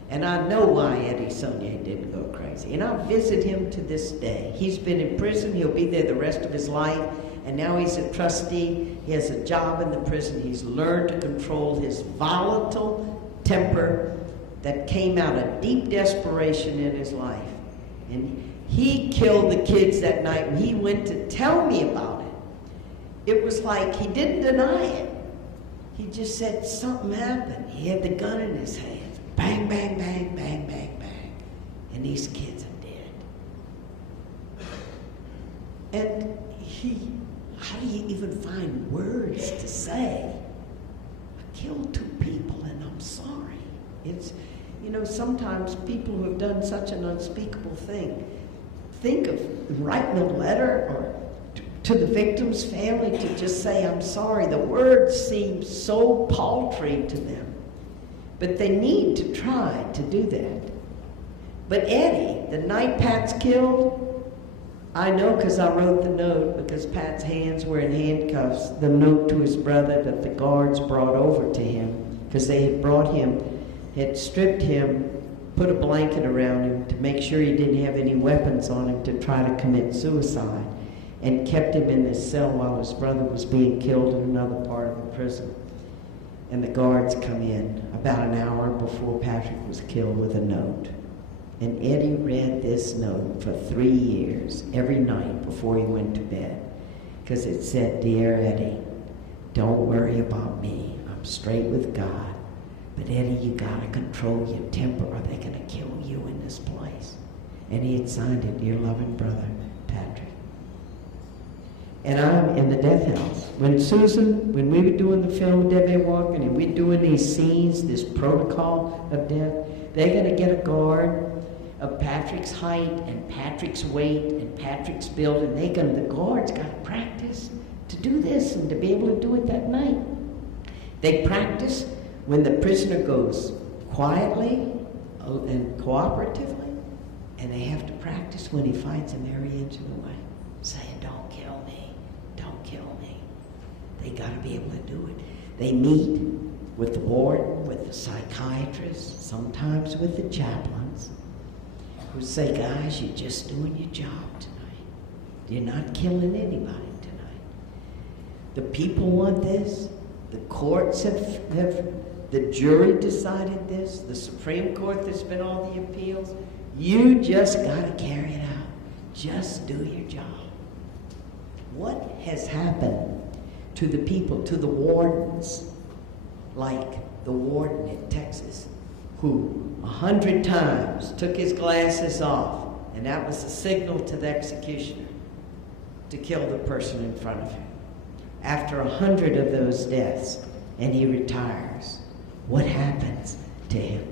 And I know why Eddie Saunier didn't go crazy. And I visit him to this day. He's been in prison. He'll be there the rest of his life. And now he's a trustee. He has a job in the prison. He's learned to control his volatile temper that came out of deep desperation in his life. And he killed the kids that night. When he went to tell me about it, it was like he didn't deny it. He just said something happened. He had the gun in his hand. Bang, bang, bang, bang, bang, bang. And these kids are dead. And how do you even find words to say, I killed 2 people and I'm sorry? It's, sometimes people who have done such an unspeakable thing, think of writing a letter or to the victim's family to just say, I'm sorry. The words seem so paltry to them. But they need to try to do that. But Eddie, the night Pat's killed, I know because I wrote the note, because Pat's hands were in handcuffs, the note to his brother that the guards brought over to him, because they had brought him, had stripped him, put a blanket around him to make sure he didn't have any weapons on him to try to commit suicide, and kept him in this cell while his brother was being killed in another part of the prison. And the guards come in about an hour before Patrick was killed with a note. And Eddie read this note for 3 years, every night before he went to bed. Because it said, Dear Eddie, don't worry about me. I'm straight with God. But Eddie, you gotta control your temper or they're gonna kill you in this place. And he had signed it, Dear loving brother, Patrick. And I'm in the death house. When we were doing the film Dead Man Walking, and we're doing these scenes, this protocol of death, they're going to get a guard of Patrick's height and Patrick's weight and Patrick's build, and the guards got to practice to do this and to be able to do it that night. They practice when the prisoner goes quietly and cooperatively, and they have to practice when he fights him every inch of the way, saying, don't kill me. Don't kill me. They got to be able to do it. They meet with the warden, with the psychiatrist, sometimes with the chaplains, who say, guys, you're just doing your job tonight. You're not killing anybody tonight. The people want this. The courts have the jury decided this. The Supreme Court, there's been all the appeals. You just got to carry it out. Just do your job. What has happened to the people, to the wardens, like the warden in Texas, who 100 times took his glasses off, and that was the signal to the executioner to kill the person in front of him. After 100 of those deaths, and he retires, what happens to him?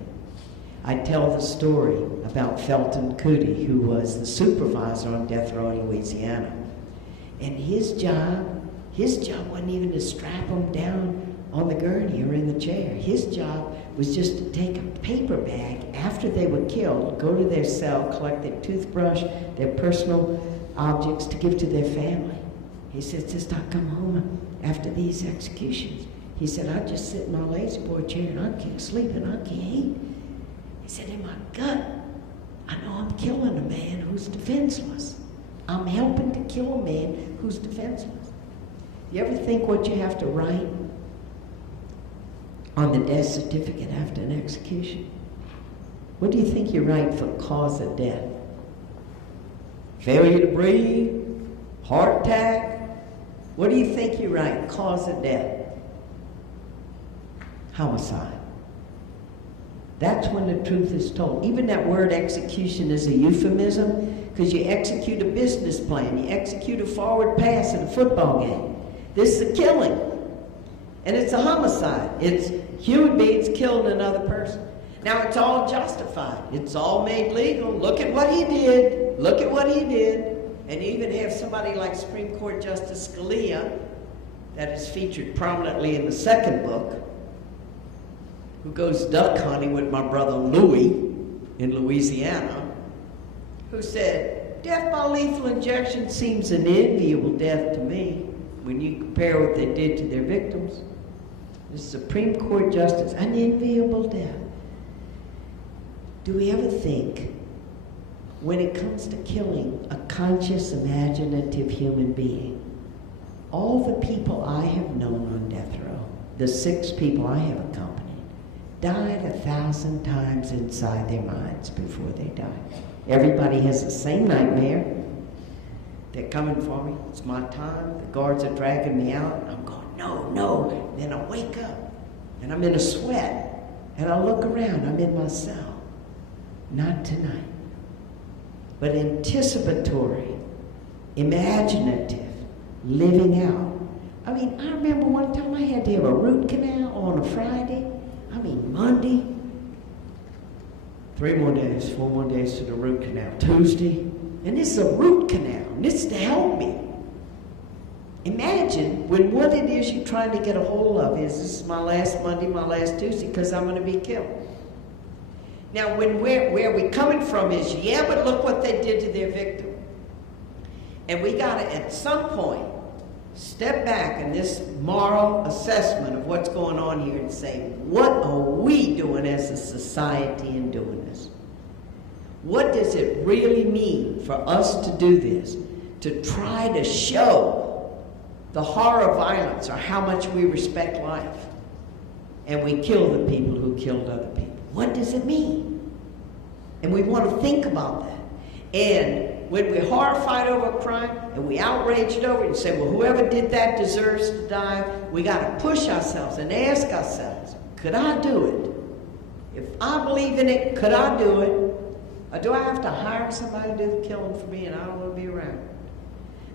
I tell the story about Felton Cootie, who was the supervisor on death row in Louisiana. And his job wasn't even to strap them down on the gurney or in the chair. His job was just to take a paper bag after they were killed, go to their cell, collect their toothbrush, their personal objects to give to their family. He said, Sister, I come home after these executions. He said, I just sit in my lazy boy chair and I can't sleep and I can't eat. He said, in my gut, I know I'm killing a man who's defenseless. I'm helping to kill a man who's defenseless. You ever think what you have to write on the death certificate after an execution? What do you think you write for cause of death? Failure to breathe? Heart attack? What do you think you write? Cause of death? Homicide. That's when the truth is told. Even that word execution is a euphemism because you execute a business plan, you execute a forward pass in a football game. This is a killing. And it's a homicide. It's human beings killing another person. Now it's all justified. It's all made legal. Look at what he did. Look at what he did. And you even have somebody like Supreme Court Justice Scalia, that is featured prominently in the second book, who goes duck hunting with my brother Louis in Louisiana, who said, death by lethal injection seems an enviable death to me when you compare what they did to their victims. The Supreme Court Justice, an enviable death. Do we ever think, when it comes to killing a conscious, imaginative human being, all the people I have known on death row, the 6 people I have accompanied, died 1,000 times inside their minds before they died. Everybody has the same nightmare. They're coming for me. It's my time. The guards are dragging me out. I'm going, no, no. Then I wake up, and I'm in a sweat, and I look around. I'm in my cell. Not tonight. But anticipatory, imaginative, living out. I mean, I remember one time I had to have a root canal on a Friday. Monday, 3 more days, 4 more days to the root canal. Tuesday, and this is a root canal, and this is to help me. Imagine when what it is you're trying to get a hold of is, this is my last Monday, my last Tuesday, because I'm going to be killed. Now, where we're coming from is, yeah, but look what they did to their victim. And we got to, at some point, step back in this moral assessment of what's going on here and say, what are we doing as a society in doing this? What does it really mean for us to do this? To try to show the horror of violence or how much we respect life, and we kill the people who killed other people. What does it mean? And we want to think about that. And when we're horrified over a crime and we outraged over it and say, well, whoever did that deserves to die, we got to push ourselves and ask ourselves, could I do it? If I believe in it, could I do it? Or do I have to hire somebody to do the killing for me and I don't want to be around?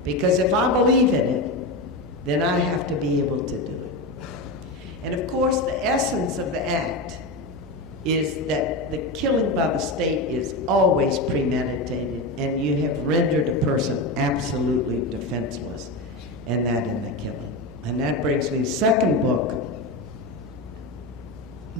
Because if I believe in it, then I have to be able to do it. And of course, the essence of the act is that the killing by the state is always premeditated, and you have rendered a person absolutely defenseless, and that in the killing. And that brings me to the second book.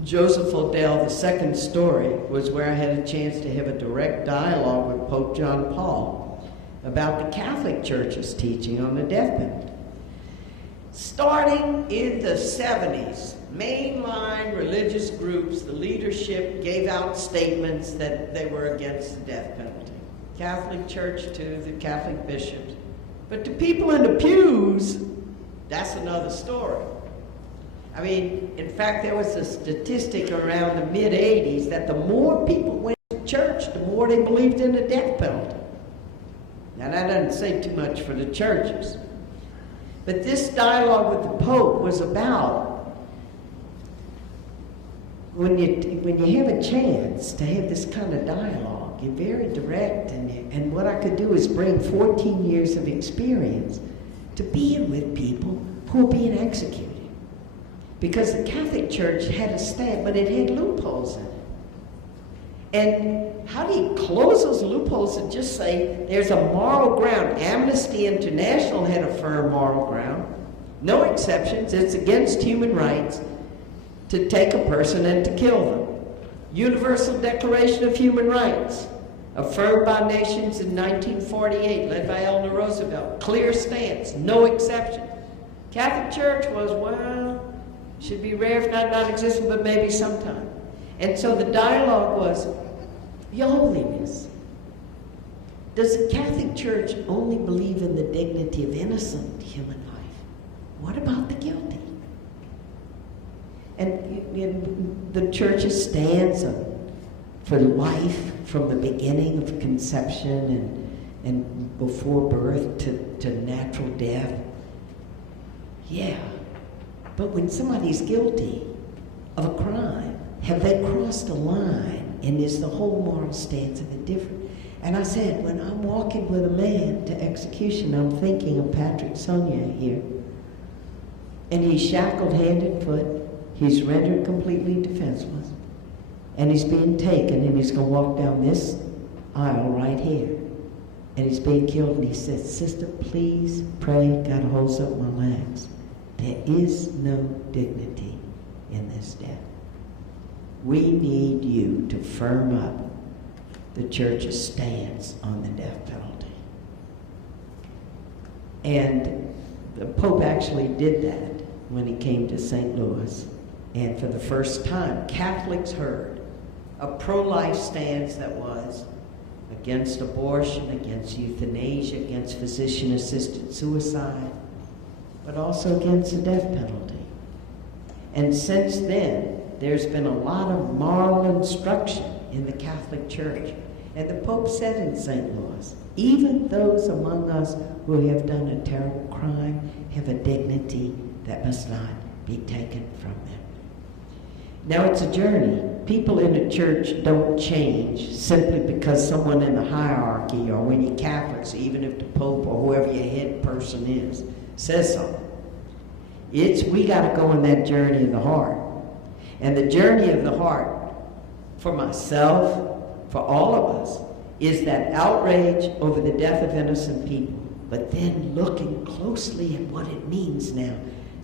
Joseph Odell, the second story, was where I had a chance to have a direct dialogue with Pope John Paul about the Catholic Church's teaching on the death penalty. Starting in the 70s, mainline religious groups, the leadership gave out statements that they were against the death penalty. Catholic Church too, the Catholic bishops. But to people in the pews, that's another story. I mean, in fact, there was a statistic around the mid-'80s that the more people went to church, the more they believed in the death penalty. Now, that doesn't say too much for the churches. But this dialogue with the Pope was about when you have a chance to have this kind of dialogue, you're very direct, and what I could do is bring 14 years of experience to being with people who are being executed. Because the Catholic Church had a stand, but it had loopholes in it. And how do you close those loopholes and just say there's a moral ground? Amnesty International had a firm moral ground. No exceptions. It's against human rights to take a person and to kill them. Universal Declaration of Human Rights, affirmed by nations in 1948, led by Eleanor Roosevelt. Clear stance, no exception. Catholic Church was, well, should be rare if not non-existent, but maybe sometime. And so the dialogue was, Your Holiness, does the Catholic Church only believe in the dignity of innocent human life? What about the guilty? And the Church's stance for life from the beginning of conception and before birth to natural death. Yeah, but when somebody's guilty of a crime, have they crossed a line, and is the whole moral stance of it different? And I said, when I'm walking with a man to execution, I'm thinking of Patrick Sonia here. And he's shackled hand and foot. He's rendered completely defenseless. And he's being taken, and he's going to walk down this aisle right here. And he's being killed, and he says, "Sister, please pray God holds up my legs. There is no dignity in this death. We need you to firm up the Church's stance on the death penalty." And the Pope actually did that when he came to St. Louis. And for the first time, Catholics heard a pro-life stance that was against abortion, against euthanasia, against physician-assisted suicide, but also against the death penalty. And since then, there's been a lot of moral instruction in the Catholic Church. And the Pope said in St. Louis, even those among us who have done a terrible crime have a dignity that must not be taken from them. Now, it's a journey. People in the church don't change simply because someone in the hierarchy, or when you're Catholics, even if the Pope or whoever your head person is, says something. We got to go on that journey of the heart. And the journey of the heart, for myself, for all of us, is that outrage over the death of innocent people, but then looking closely at what it means now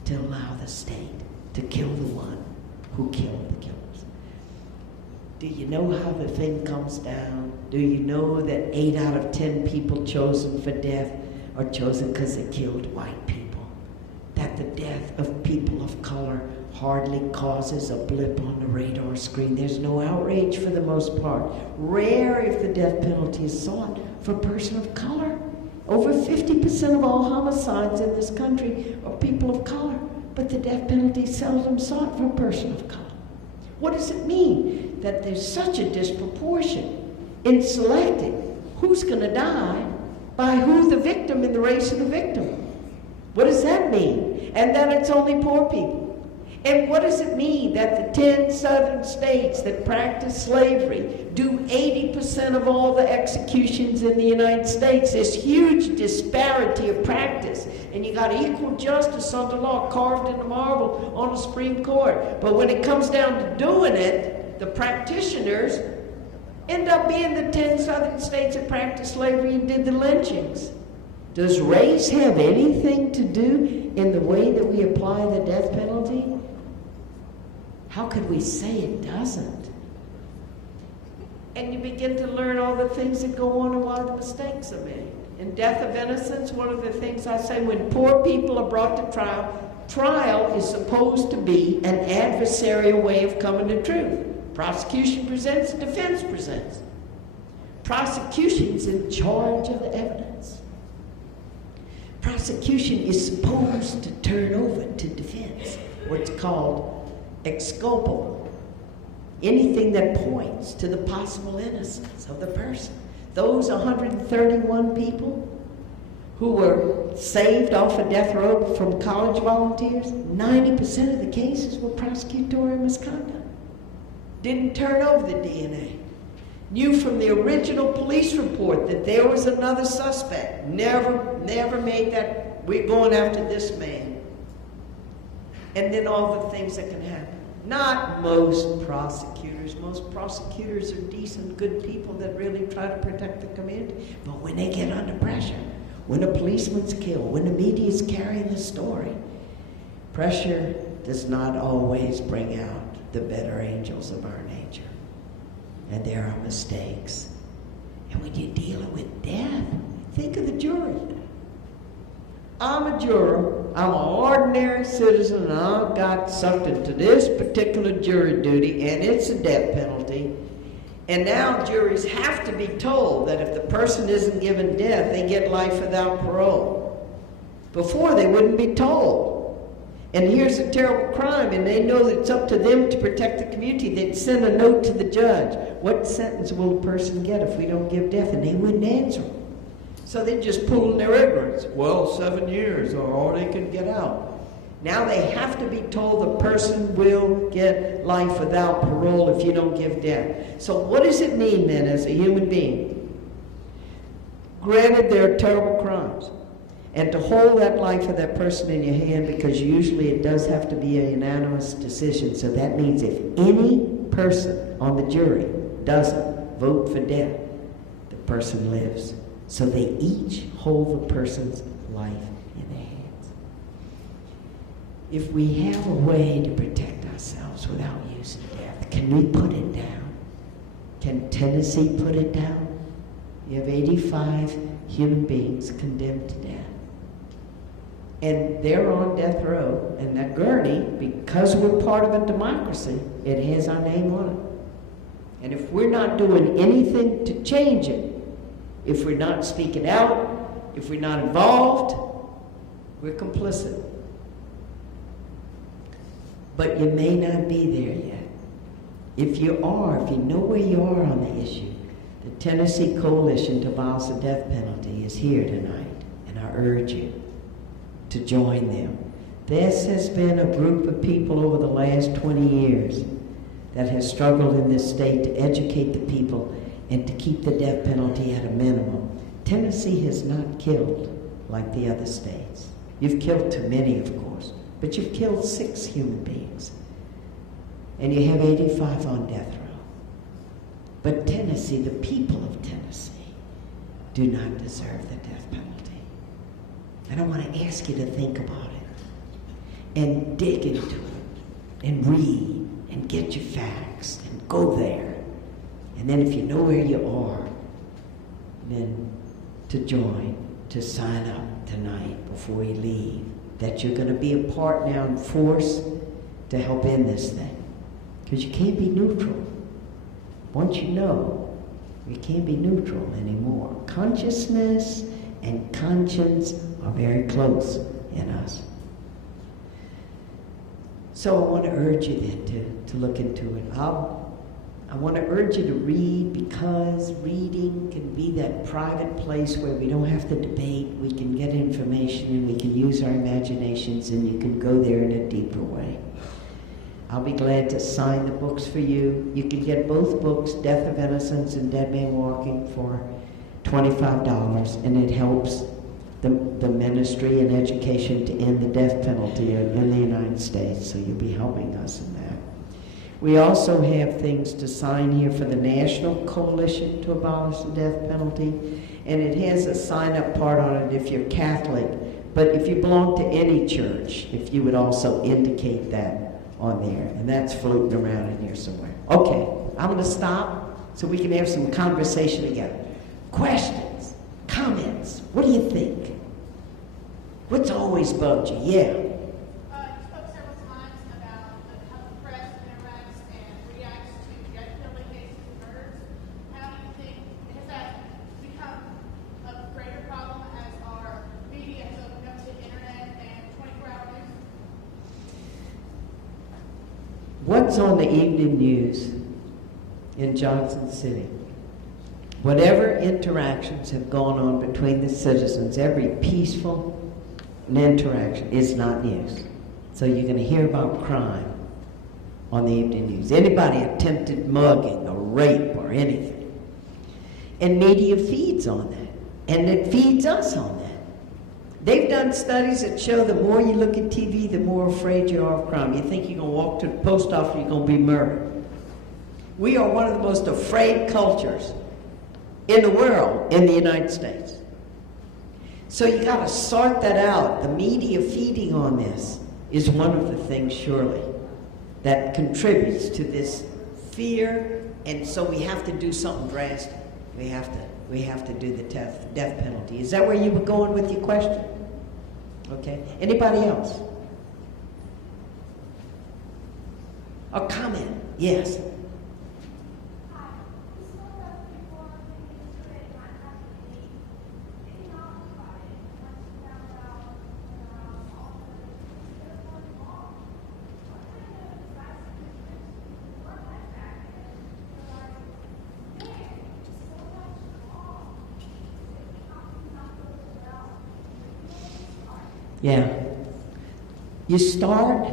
to allow the state to kill the one who killed the killers. Do you know how the thing comes down? Do you know that 8 out of 10 people chosen for death are chosen because they killed white people? That the death of people of color hardly causes a blip on the radar screen. There's no outrage for the most part. Rare if the death penalty is sought for a person of color. Over 50% of all homicides in this country are people of color, but the death penalty is seldom sought for a person of color. What does it mean that there's such a disproportion in selecting who's going to die by who the victim in the race of the victim? What does that mean? And that it's only poor people. And what does it mean that the 10 southern states that practice slavery do 80% of all the executions in the United States? This huge disparity of practice. And you got equal justice under law carved into marble on the Supreme Court. But when it comes down to doing it, the practitioners end up being the 10 southern states that practiced slavery and did the lynchings. Does race have anything to do in the way that we apply the death penalty? How could we say it doesn't? And you begin to learn all the things that go on and why the mistakes are made. In death of innocence, one of the things I say, when poor people are brought to trial, trial is supposed to be an adversarial way of coming to truth. Prosecution presents, defense presents. Prosecution's in charge of the evidence. Prosecution is supposed to turn over to defense, what's called exculpable. Anything that points to the possible innocence of the person. Those 131 people who were saved off of death row from college volunteers, 90% of the cases were prosecutorial misconduct. Didn't turn over the DNA. Knew from the original police report that there was another suspect. Never made that, we're going after this man. And then all the things that can happen. Not most prosecutors. Most prosecutors are decent, good people that really try to protect the community. But when they get under pressure, when a policeman's killed, when the media's carrying the story, pressure does not always bring out the better angels of our nature. And there are mistakes. And when you're dealing with death, think of the jury. I'm a juror, I'm an ordinary citizen, and I got sucked into this particular jury duty, and it's a death penalty. And now juries have to be told that if the person isn't given death, they get life without parole. Before, they wouldn't be told. And here's a terrible crime, and they know that it's up to them to protect the community. They'd send a note to the judge. What sentence will a person get if we don't give death? And they wouldn't answer them. So they just pull in their ignorance. Well, 7 years, or all they can get out. Now they have to be told the person will get life without parole if you don't give death. So what does it mean then as a human being? Granted, there are terrible crimes. And to hold that life of that person in your hand, because usually it does have to be a unanimous decision. So that means if any person on the jury doesn't vote for death, the person lives. So they each hold the person's life in their hands. If we have a way to protect ourselves without using death, can we put it down? Can Tennessee put it down? You have 85 human beings condemned to death. And they're on death row. And that gurney, because we're part of a democracy, it has our name on it. And if we're not doing anything to change it, if we're not speaking out, if we're not involved, we're complicit. But you may not be there yet. If you are, if you know where you are on the issue, the Tennessee Coalition to Abolish the Death Penalty is here tonight, and I urge you to join them. This has been a group of people over the last 20 years that has struggled in this state to educate the people and to keep the death penalty at a minimum. Tennessee has not killed like the other states. You've killed too many, of course, but you've killed 6 human beings. And you have 85 on death row. But Tennessee, the people of Tennessee, do not deserve the death penalty. And I want to ask you to think about it and dig into it and read and get your facts and go there. And then if you know where you are, then to join, to sign up tonight before you leave, that you're going to be a part now in force to help end this thing. Because you can't be neutral. Once you know, you can't be neutral anymore. Consciousness and conscience are very close in us. So I want to urge you then to look into it. I want to urge you to read, because reading can be that private place where we don't have to debate. We can get information and we can use our imaginations, and you can go there in a deeper way. I'll be glad to sign the books for you. You can get both books, Death of Innocence and Dead Man Walking, for $25, and it helps the ministry and education to end the death penalty in the United States, so you'll be helping us in that. We also have things to sign here for the National Coalition to Abolish the Death Penalty, and it has a sign-up part on it if you're Catholic, but if you belong to any church, if you would also indicate that on there, and that's floating around in here somewhere. Okay, I'm going to stop so we can have some conversation together. Questions? Comments? What do you think? What's always bugged you? Yeah. You spoke several times about how the press interacts and reacts to death penalty cases and murders. How do you think, has that become a greater problem as our media has opened up to the internet and 24-hour news? What's on the evening news in Johnson City? Whatever interactions have gone on between the citizens, every peaceful interaction is not news. So you're going to hear about crime on the evening news. Anybody attempted mugging or rape or anything. And media feeds on that. And it feeds us on that. They've done studies that show the more you look at TV, the more afraid you are of crime. You think you're going to walk to the post office, you're going to be murdered. We are one of the most afraid cultures in the world, in the United States. So you got to sort that out. The media feeding on this is one of the things, surely, that contributes to this fear, and so we have to do something drastic. We have to do the death penalty. Is that where you were going with your question? Okay. Anybody else? A comment? Yes. Hi. Yeah. You start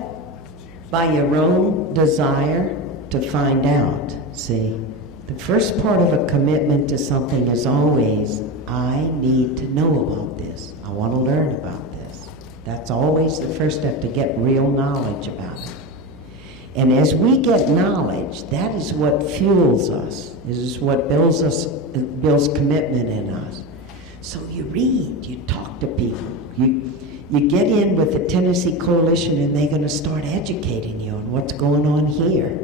by your own desire to find out, see? The first part of a commitment to something is always, I need to know about this. I want to learn about this. That's always the first step, to get real knowledge about it. And as we get knowledge, that is what fuels us. This is what builds commitment in us. So you read, you talk to people, you get in with the Tennessee Coalition, and they're going to start educating you on what's going on here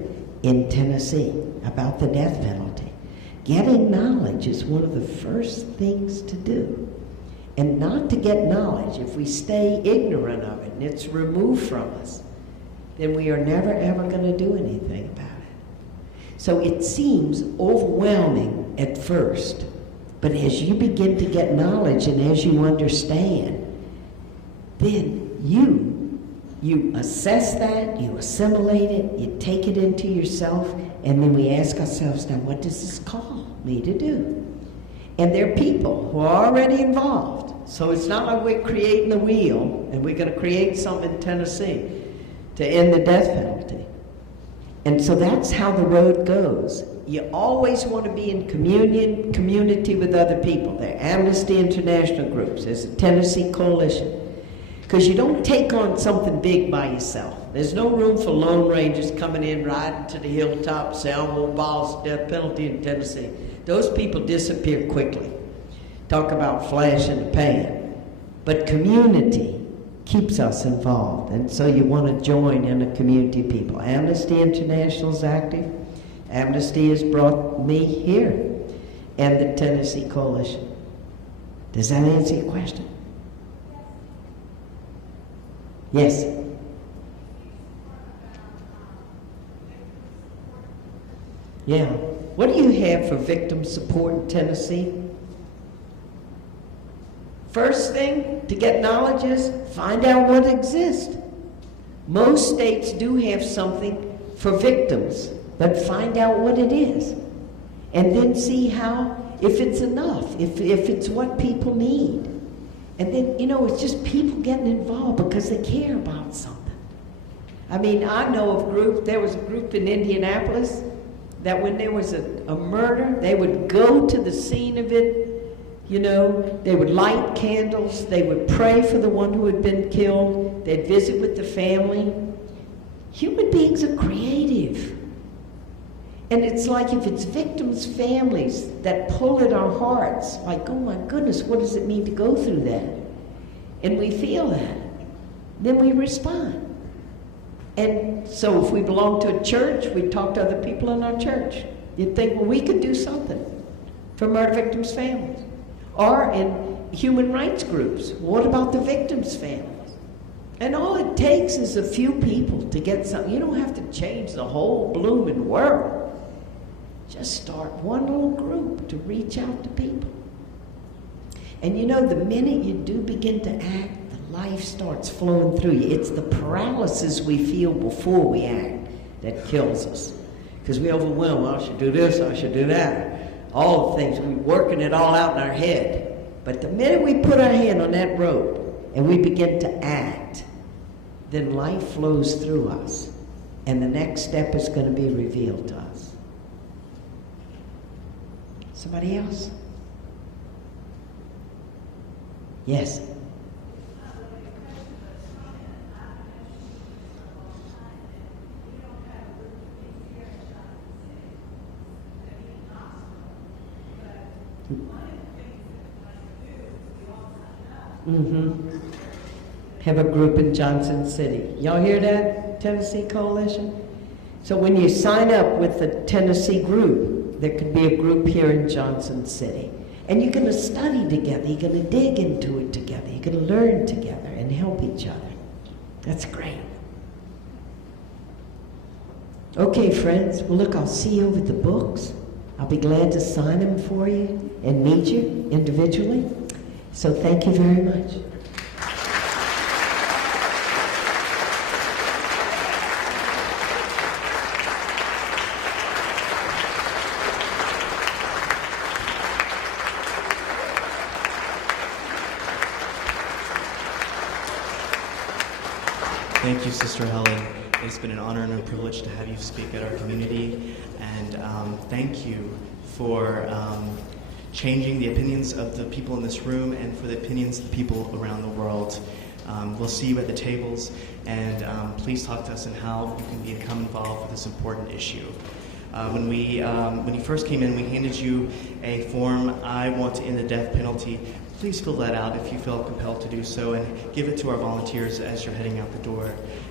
in Tennessee about the death penalty. Getting knowledge is one of the first things to do. And not to get knowledge, if we stay ignorant of it and it's removed from us, then we are never ever going to do anything about it. So it seems overwhelming at first, but as you begin to get knowledge and as you understand, then you assess that, you assimilate it, you take it into yourself, and then we ask ourselves, now what does this call me to do? And there are people who are already involved. So it's not like we're creating the wheel and we're going to create something in Tennessee to end the death penalty. And so that's how the road goes. You always want to be in community with other people. There are Amnesty International groups. There's a Tennessee Coalition. Because you don't take on something big by yourself. There's no room for Lone Rangers coming in, riding to the hilltop, saying, I'm going to abolish the death penalty in Tennessee. Those people disappear quickly. Talk about flash in the pan. But community keeps us involved. And so you want to join in a community of people. Amnesty International is active. Amnesty has brought me here. And the Tennessee Coalition. Does that answer your question? Yes. Yeah. What do you have for victim support in Tennessee? First thing to get knowledge is find out what exists. Most states do have something for victims, but find out what it is. And then see how, if it's enough, if it's what people need. And then, it's just people getting involved because they care about something. I mean, I know of there was a group in Indianapolis that when there was a murder, they would go to the scene of it, they would light candles, they would pray for the one who had been killed, they'd visit with the family. Human beings are creative. And it's like if it's victims' families that pull at our hearts, like, oh my goodness, what does it mean to go through that? And we feel that, then we respond. And so if we belong to a church, we talk to other people in our church. You'd think, well, we could do something for murder victims' families. Or in human rights groups, what about the victims' families? And all it takes is a few people to get something. You don't have to change the whole blooming world. Just start one little group to reach out to people. And the minute you do begin to act, the life starts flowing through you. It's the paralysis we feel before we act that kills us. Because we overwhelm, I should do this, I should do that. All the things, we're working it all out in our head. But the minute we put our hand on that rope and we begin to act, then life flows through us. And the next step is going to be revealed to us. Somebody else? Yes. Mm-hmm. Have a group in Johnson City. Y'all hear that, Tennessee Coalition? So when you sign up with the Tennessee group, there could be a group here in Johnson City. And you're going to study together. You're going to dig into it together. You're going to learn together and help each other. That's great. Okay, friends. Well, look, I'll see you over the books. I'll be glad to sign them for you and meet you individually. So thank you very much. Thank you, Sister Helen. It's been an honor and a privilege to have you speak at our community, and thank you for changing the opinions of the people in this room and for the opinions of the people around the world. We'll see you at the tables, and please talk to us on how you can become involved with this important issue. When you first came in, we handed you a form, I want to end the death penalty. Please fill that out if you feel compelled to do so, and give it to our volunteers as you're heading out the door.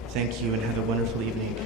Thank you, and have a wonderful evening.